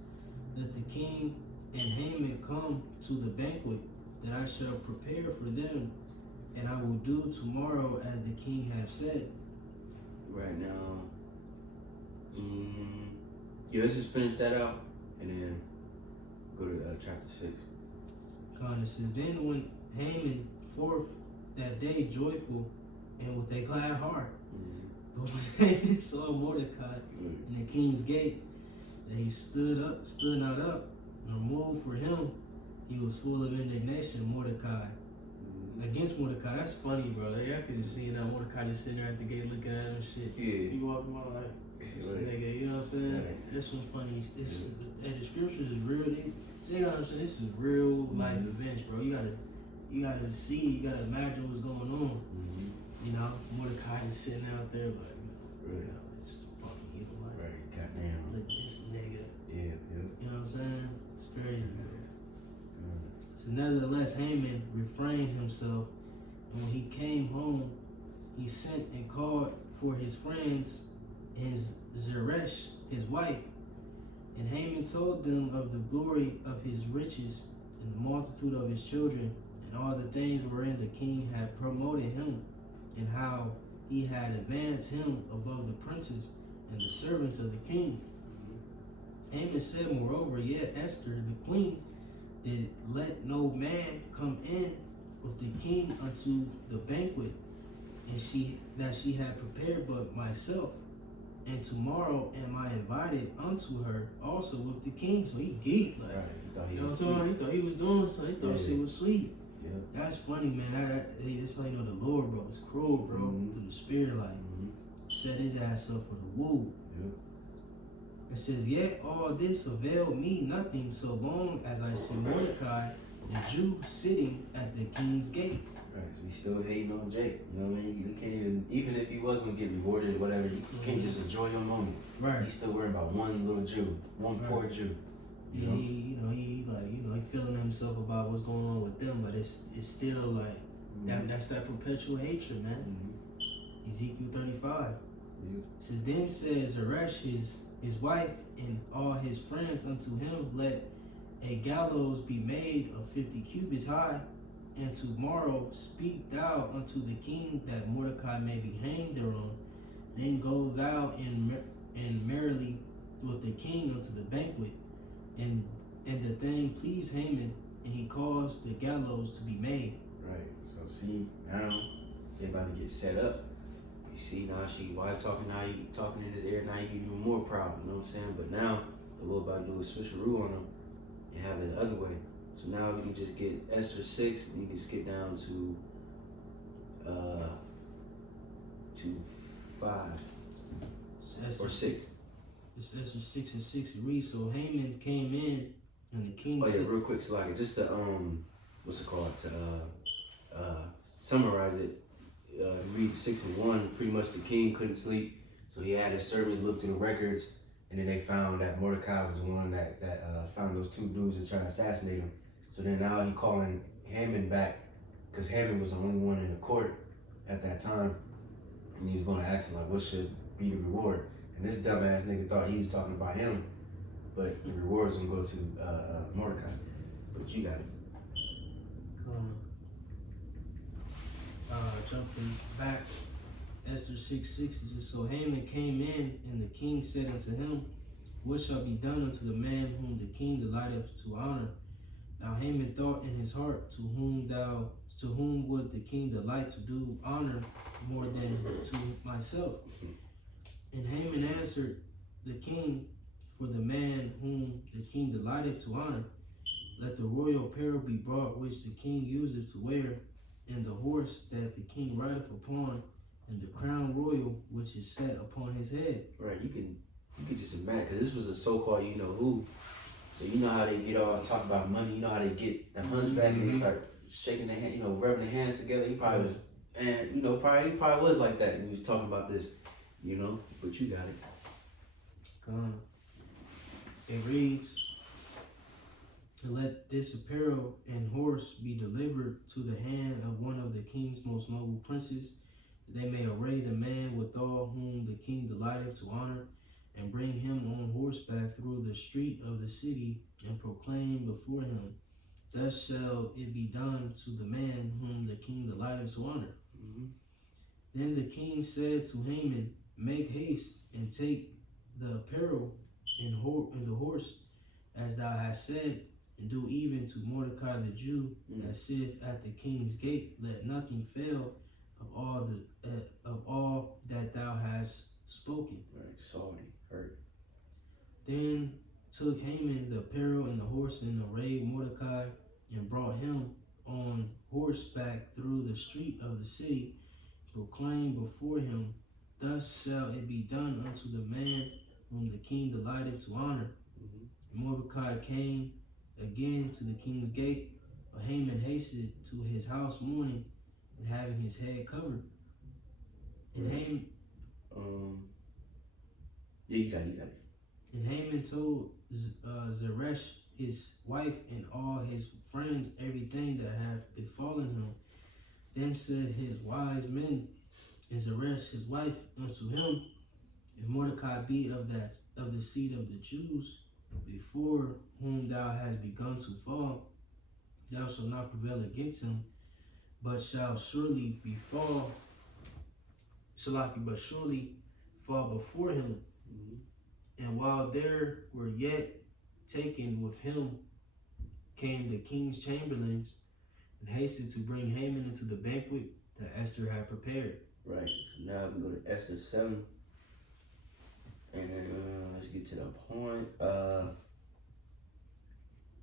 let the king and Haman come to the banquet that I shall prepare for them, and I will do tomorrow as the king hath said. Right now, yeah, let's just finish that out and then go to chapter 6. It says, then when Haman forth that day joyful and with a glad heart, but when Haman saw Mordecai in the king's gate, that he stood not up, nor moved for him, he was full of indignation, Mordecai. Against Mordecai, that's funny, bro. Like, I could just see that Mordecai just sitting there at the gate looking at him and shit. Yeah. He walking around like, this nigga, you know what I'm saying? Right. That's some funny. And the scriptures is real. They gotta understand this is real life events, bro. You gotta see, you gotta imagine what's going on. You know, Mordecai is sitting out there like, you know, it's fucking evil. Like, Right, goddamn. look, this nigga. Yeah. You know what I'm saying? It's crazy. So nevertheless, Haman refrained himself, and when he came home, he sent and called for his friends, his Zeresh, his wife. And Haman told them of the glory of his riches and the multitude of his children and all the things wherein the king had promoted him, and how he had advanced him above the princes and the servants of the king. Haman said, moreover, yet Esther, the queen, did let no man come in with the king unto the banquet, and she had prepared but myself. And tomorrow am I invited unto her also with the king. So he geeked, like, Right. you know what I'm saying? He thought he was doing something. He thought shit was sweet. Yeah. That's funny, man. Hey, this how you know the Lord, bro. It's cruel, bro. Through the spirit, like set his ass up for the woo. Yeah. It says, yet all this availed me nothing so long as I see Mordecai, the Jew, sitting at the king's gate. Right, so he's still hating on Jake. You know what I mean? You can't even if he was gonna get rewarded or whatever, you can't just enjoy your moment. Right. He's still worried about one little Jew, one poor Jew. You know? He feeling himself about what's going on with them, but it's still like that's that perpetual hatred, man. Ezekiel 35. Yeah. Says then says Zeresh his wife and all his friends unto him, let a gallows be made of 50 cubits high, and tomorrow speak thou unto the king that Mordecai may be hanged thereon. Then go thou and merrily with the king unto the banquet. And the thing pleased Haman, and he caused the gallows to be made. Right. So see, now they about to get set up. You see, now she wife talking, now he talking in his ear, now he getting even more proud, you know what I'm saying? But now the Lord about to do a switcheroo on him and have it the other way. So now we can just get Esther 6, and you can skip down to 5 or 6. It's Esther 6 and 6. It reads, so Haman came in, and the king Oh yeah, said, real quick, so like just to what's it called, to summarize it, read 6 and 1. Pretty much the king couldn't sleep, so he had his servants look through the records, and then they found that Mordecai was the one that found those two dudes that tried to assassinate him. So then now he calling Haman back, because Haman was the only one in the court at that time, and he was going to ask him like, what should be the reward? And this dumbass nigga thought he was talking about him, but the reward's gonna go to Mordecai. But you got it. Jumping back, Esther 6:6 is just, so Haman came in, and the king said unto him, what shall be done unto the man whom the king delighteth to honor? Now Haman thought in his heart, to whom would the king delight to do honor more than to myself? And Haman answered the king, for the man whom the king delighteth to honor, let the royal apparel be brought which the king useth to wear, and the horse that the king rideth upon, and the crown royal which is set upon his head. Right, you can just imagine, because this was a so-called you know who. So you know how they get all talk about money, you know how they get the hunchback and they start shaking their hand, you know, rubbing their hands together. He probably was, and you know, he probably was like that when he was talking about this, you know, but you got it. It reads, let this apparel and horse be delivered to the hand of one of the king's most noble princes, that they may array the man withal whom the king delighteth to honor, and bring him on horseback through the street of the city, and proclaim before him, thus shall it be done to the man whom the king delighteth to honor. Then the king said to Haman, make haste and take the apparel and the horse, as thou hast said, and do even to Mordecai the Jew that sitteth at the king's gate. Let nothing fail of all that thou hast spoken. Right, salty, hurt. Then took Haman the apparel and the horse, and arrayed Mordecai, and brought him on horseback through the street of the city, proclaimed before him, thus shall it be done unto the man whom the king delighteth to honor. And Mordecai came again to the king's gate, but Haman hasted to his house mourning, and having his head covered. And Haman, yeah, you got it. And Haman told Zeresh his wife and all his friends everything that had befallen him. Then said his wise men and Zeresh his wife unto him, if Mordecai be of the seed of the Jews, before whom thou hast begun to fall, thou shalt not prevail against him, but shall surely surely fall before him. And while there were yet taken with him, came the king's chamberlains, and hasted to bring Haman into the banquet that Esther had prepared. Right, so now we can go to Esther 7. And let's get to the point.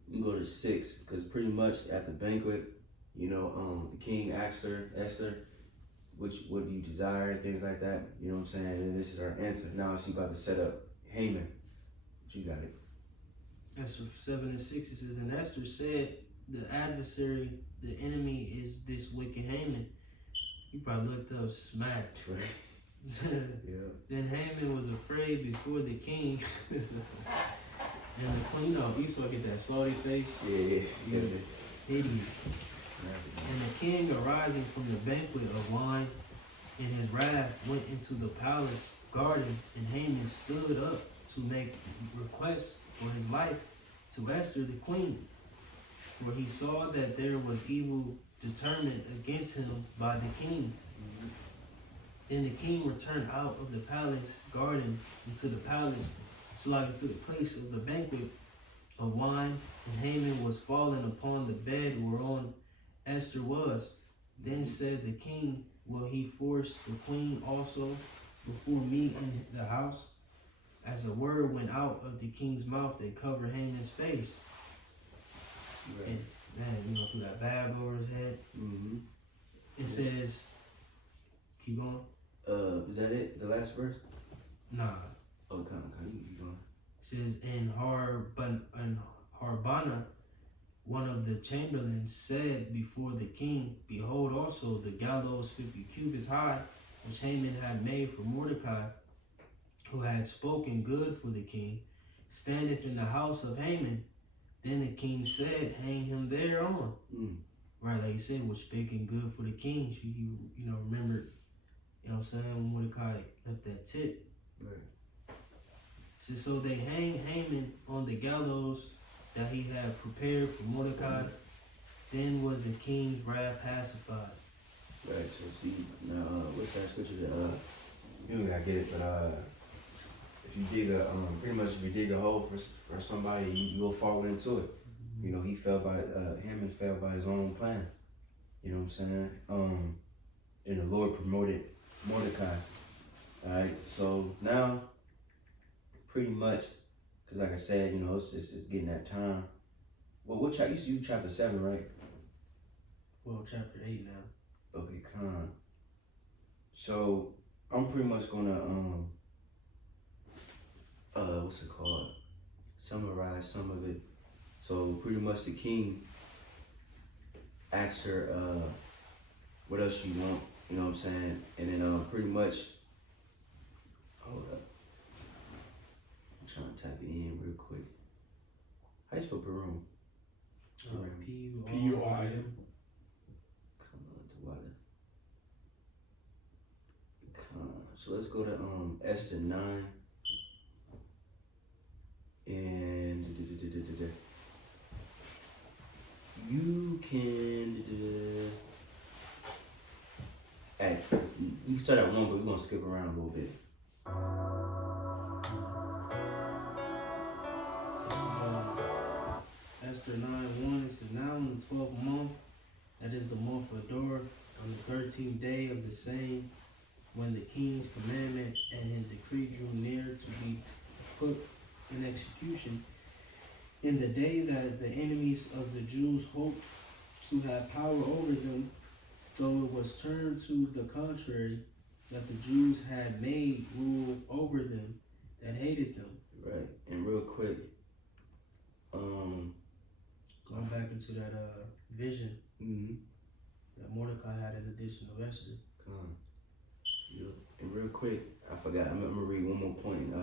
We can go to 6, because pretty much at the banquet, the king asked her, Esther, what do you desire, things like that. You know what I'm saying? And this is her answer. Now she about to set up Haman. What you got it? Esther 7 and 6, it says, and Esther said, the adversary, the enemy is this wicked Haman. You probably looked up smacked. Right. Yeah. Then Haman was afraid before the king. And the queen, Esau get that salty face. Yeah. Hideous. And the king, arising from the banquet of wine, in his wrath, went into the palace garden, and Haman stood up to make requests for his life to Esther the queen. For he saw that there was evil determined against him by the king. Then the king returned out of the palace garden into the palace, to the place of the banquet of wine, and Haman was fallen upon the bed whereon Esther was. Then said the king, will he force the queen also before me in the house? As a word went out of the king's mouth, they covered Haman's face. Right. And man, threw that bag over his head. Mm-hmm. It says, keep going. Is that it? The last verse? Nah. Oh, come on, you keep going. It says, and Harbana, one of the chamberlains, said before the king, behold also the gallows 50 cubits high, which Haman had made for Mordecai, who had spoken good for the king, standeth in the house of Haman. Then the king said, hang him thereon. Right, like you said, was speaking good for the king. He remembered, what I'm saying, when Mordecai left that tip. Right. So they hang Haman on the gallows that he had prepared for Mordecai. Then was the king's wrath pacified. Right, so see, now, what's that scripture that, you don't gotta get it, but, if you dig if you dig a hole for somebody, you'll fall into it. Mm-hmm. Haman fell by his own plan. You know what I'm saying? And the Lord promoted Mordecai. Alright, so now, pretty much, because like I said, it's getting that time. Well, what chapter? You chapter 7, right? Well, chapter 8 now. Okay, con. So, I'm pretty much gonna, what's it called? Summarize some of it. So, pretty much the king asked her, what else you want, you know what I'm saying? And then, pretty much, hold up. I'm trying to type it in real quick. How you spell Peru? P-U-I-M. Come on, the water. So let's go to Esther 9. And you can you can start at 1, but we're gonna skip around a little bit. Esther 9:1, it says, now in the 12th month, that is the month of Adar, on the 13th day of the same, when the king's commandment and his decree drew near to be put in execution, in the day that the enemies of the Jews hoped to have power over them, though it was turned to the contrary, that the Jews had made rule over them that hated them. Right, and real quick, Going back into that vision that Mordecai had in addition of Esther. Yep. And real quick, I forgot, I'm gonna read one more point,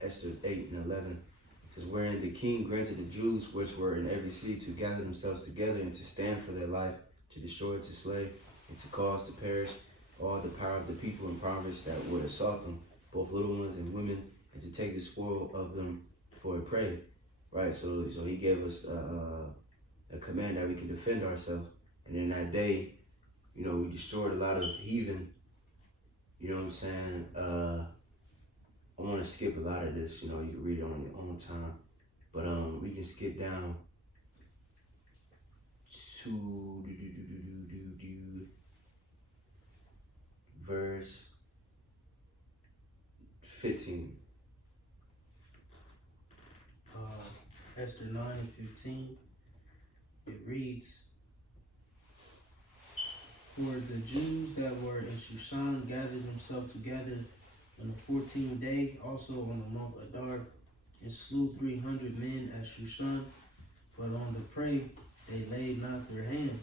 Esther 8 and 11. It says, wherein the king granted the Jews which were in every city to gather themselves together and to stand for their life, to destroy, to slay, and to cause to perish all the power of the people and prophets that would assault them, both little ones and women, and to take the spoil of them for a prey. Right, so he gave us a command that we can defend ourselves. And in that day, we destroyed a lot of heathen. You know what I'm saying? I want to skip a lot of this. You can read it on your own time. But we can skip down to verse 15. Esther 9 and 15, it reads, For the Jews that were in Shushan gathered themselves together on the 14th day, also on the month Adar, and slew 300 men at Shushan. But on the prey they laid not their hand.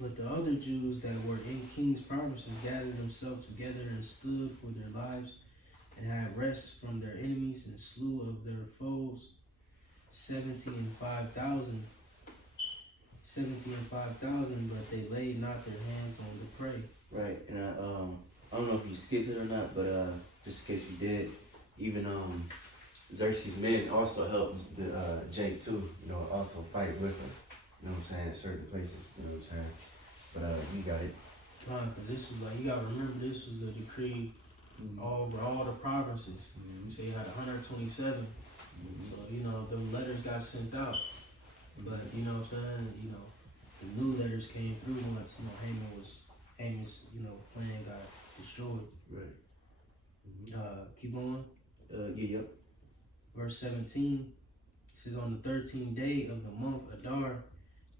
But the other Jews that were in king's provinces gathered themselves together and stood for their lives, and had rest from their enemies, and slew of their foes 70 and 5,000. 70 and 5,000, but they laid not their hands on the prey. Right, and I don't know if you skipped it or not, but just in case you did, even Xerxes' men also helped the Jake too. You know, also fight with him. You know what I'm saying? At certain places. You know what I'm saying? But you got it. Cause this was like, you gotta remember, this was the decree over all the provinces. You say you had 127. So, you know, the letters got sent out. But, you know what I'm saying? You know, the new letters came through once, you know, Haman's, you know, plan got destroyed. Right. Keep on. Yep. Verse 17 says, on the 13th day of the month Adar,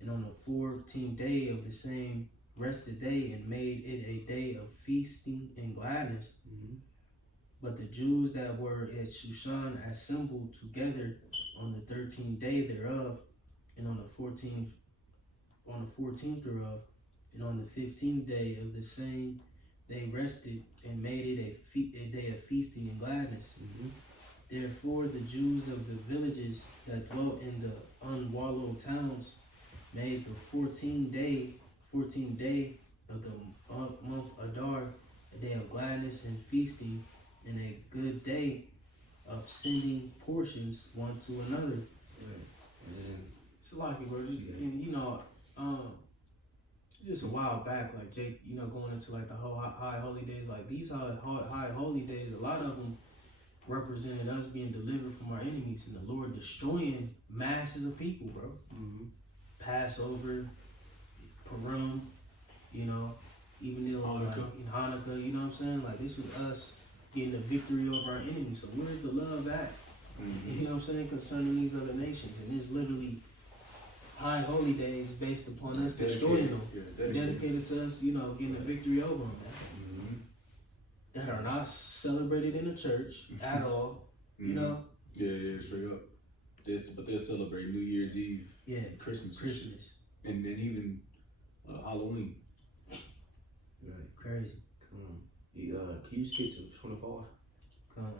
and on the 14th day of the same rested day, and made it a day of feasting and gladness. But the Jews that were at Shushan assembled together on the 13th day thereof, and on the 14th thereof, and on the 15th day of the same, they rested and made it a day of feasting and gladness. Therefore the Jews of the villages that dwelt in the unwallowed towns made the 14th day of the month Adar a day of gladness and feasting, and a good day of sending portions one to another. It's like it, bro. And you know, just a while back, like Jake, you know, going into like the whole high holy days, like these high holy days, a lot of them represented us being delivered from our enemies and the Lord destroying masses of people, bro. Passover, Purim, you know, even in Hanukkah, you know what I'm saying? Like this was us getting the victory over our enemies. So where's the love at? You know what I'm saying? Concerning these other nations. And it's literally high holy days based upon us destroying them. Dedicated to us, you know, getting the victory over them. That are not celebrated in the church at all. You know? Yeah, straight up. But they'll celebrate New Year's Eve, Christmas. And then even Halloween. Right. Crazy. Can you skip to 24? Come on.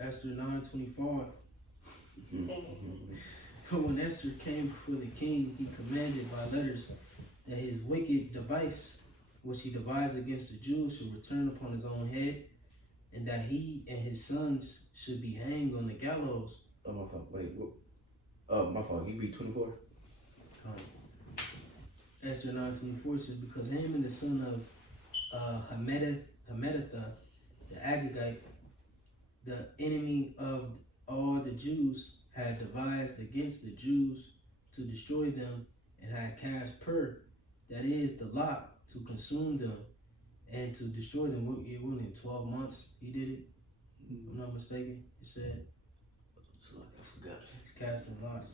Esther 9:25. But when Esther came before the king, he commanded by letters that his wicked device, which he devised against the Jews, should return upon his own head, and that he and his sons should be hanged on the gallows. Oh, my fault. Wait. My fault. You read 24? Esther 9:24 says, because him and the son of Hammedatha, the Agagite, the enemy of all the Jews, had devised against the Jews to destroy them, and had cast that is the lot, to consume them and to destroy them. In 12 months he did it. If I'm not mistaken, it said. So I forgot. He's casting lots.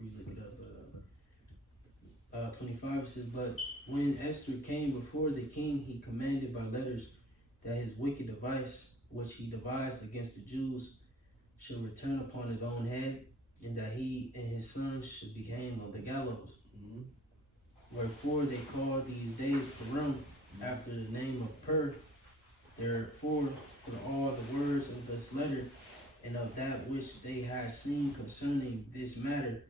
We look it up. 25 says, but when Esther came before the king, he commanded by letters that his wicked device, which he devised against the Jews, should return upon his own head, and that he and his sons should be hanged on the gallows. Wherefore they call these days Purim, after the name of Pur. Therefore, for all the words of this letter, and of that which they had seen concerning this matter,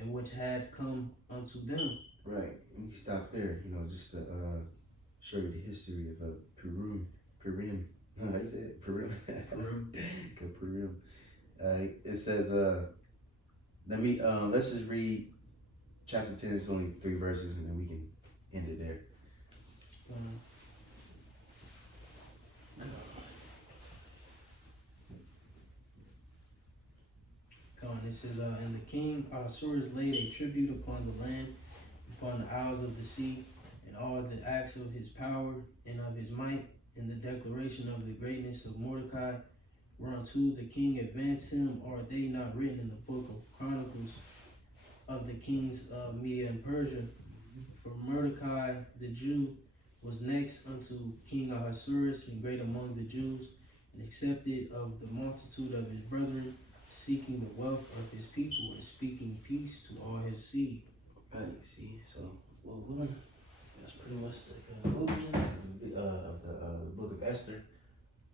and which had come unto them. Right. We can stop there, you know, just to show you the history of Purim. How you say it? Purim. Purim. It says, let's just read chapter 10. It's only 3 verses, and then we can end it there. It says, and the king Ahasuerus laid a tribute upon the land, upon the isles of the sea, and all the acts of his power and of his might, and the declaration of the greatness of Mordecai, whereunto the king advanced him. Are they not written in the book of Chronicles of the kings of Media and Persia. For Mordecai the Jew was next unto King Ahasuerus, and great among the Jews, and accepted of the multitude of his brethren, seeking the wealth of his people, and speaking peace to all his seed. Right, see, so Well, willing, that's pretty much the conclusion. of the book of Esther,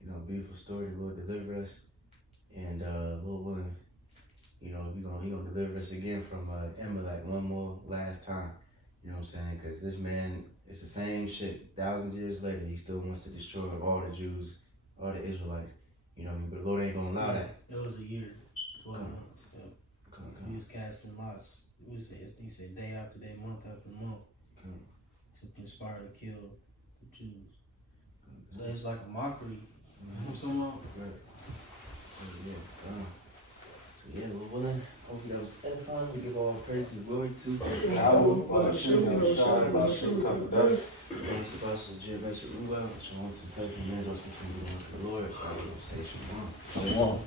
you know, beautiful story. The Lord delivered us, and Lord willing, you know, he gonna deliver us again from Amalek one more last time. You know what I'm saying? Because this man, it's the same shit. Thousands of years later, he still wants to destroy all the Jews, all the Israelites. You know what I mean? But the Lord ain't gonna allow that. It was a year, 12 Come. months. Yep. Come. He was casting lots. He said day after day, month after month, to conspire to kill the Jews. So it's like a mockery. Somehow. Right. Yeah. So yeah, Lord willing, hopefully that was edifying. We give all praise and glory to the Lord. So I will say shalom. Shalom.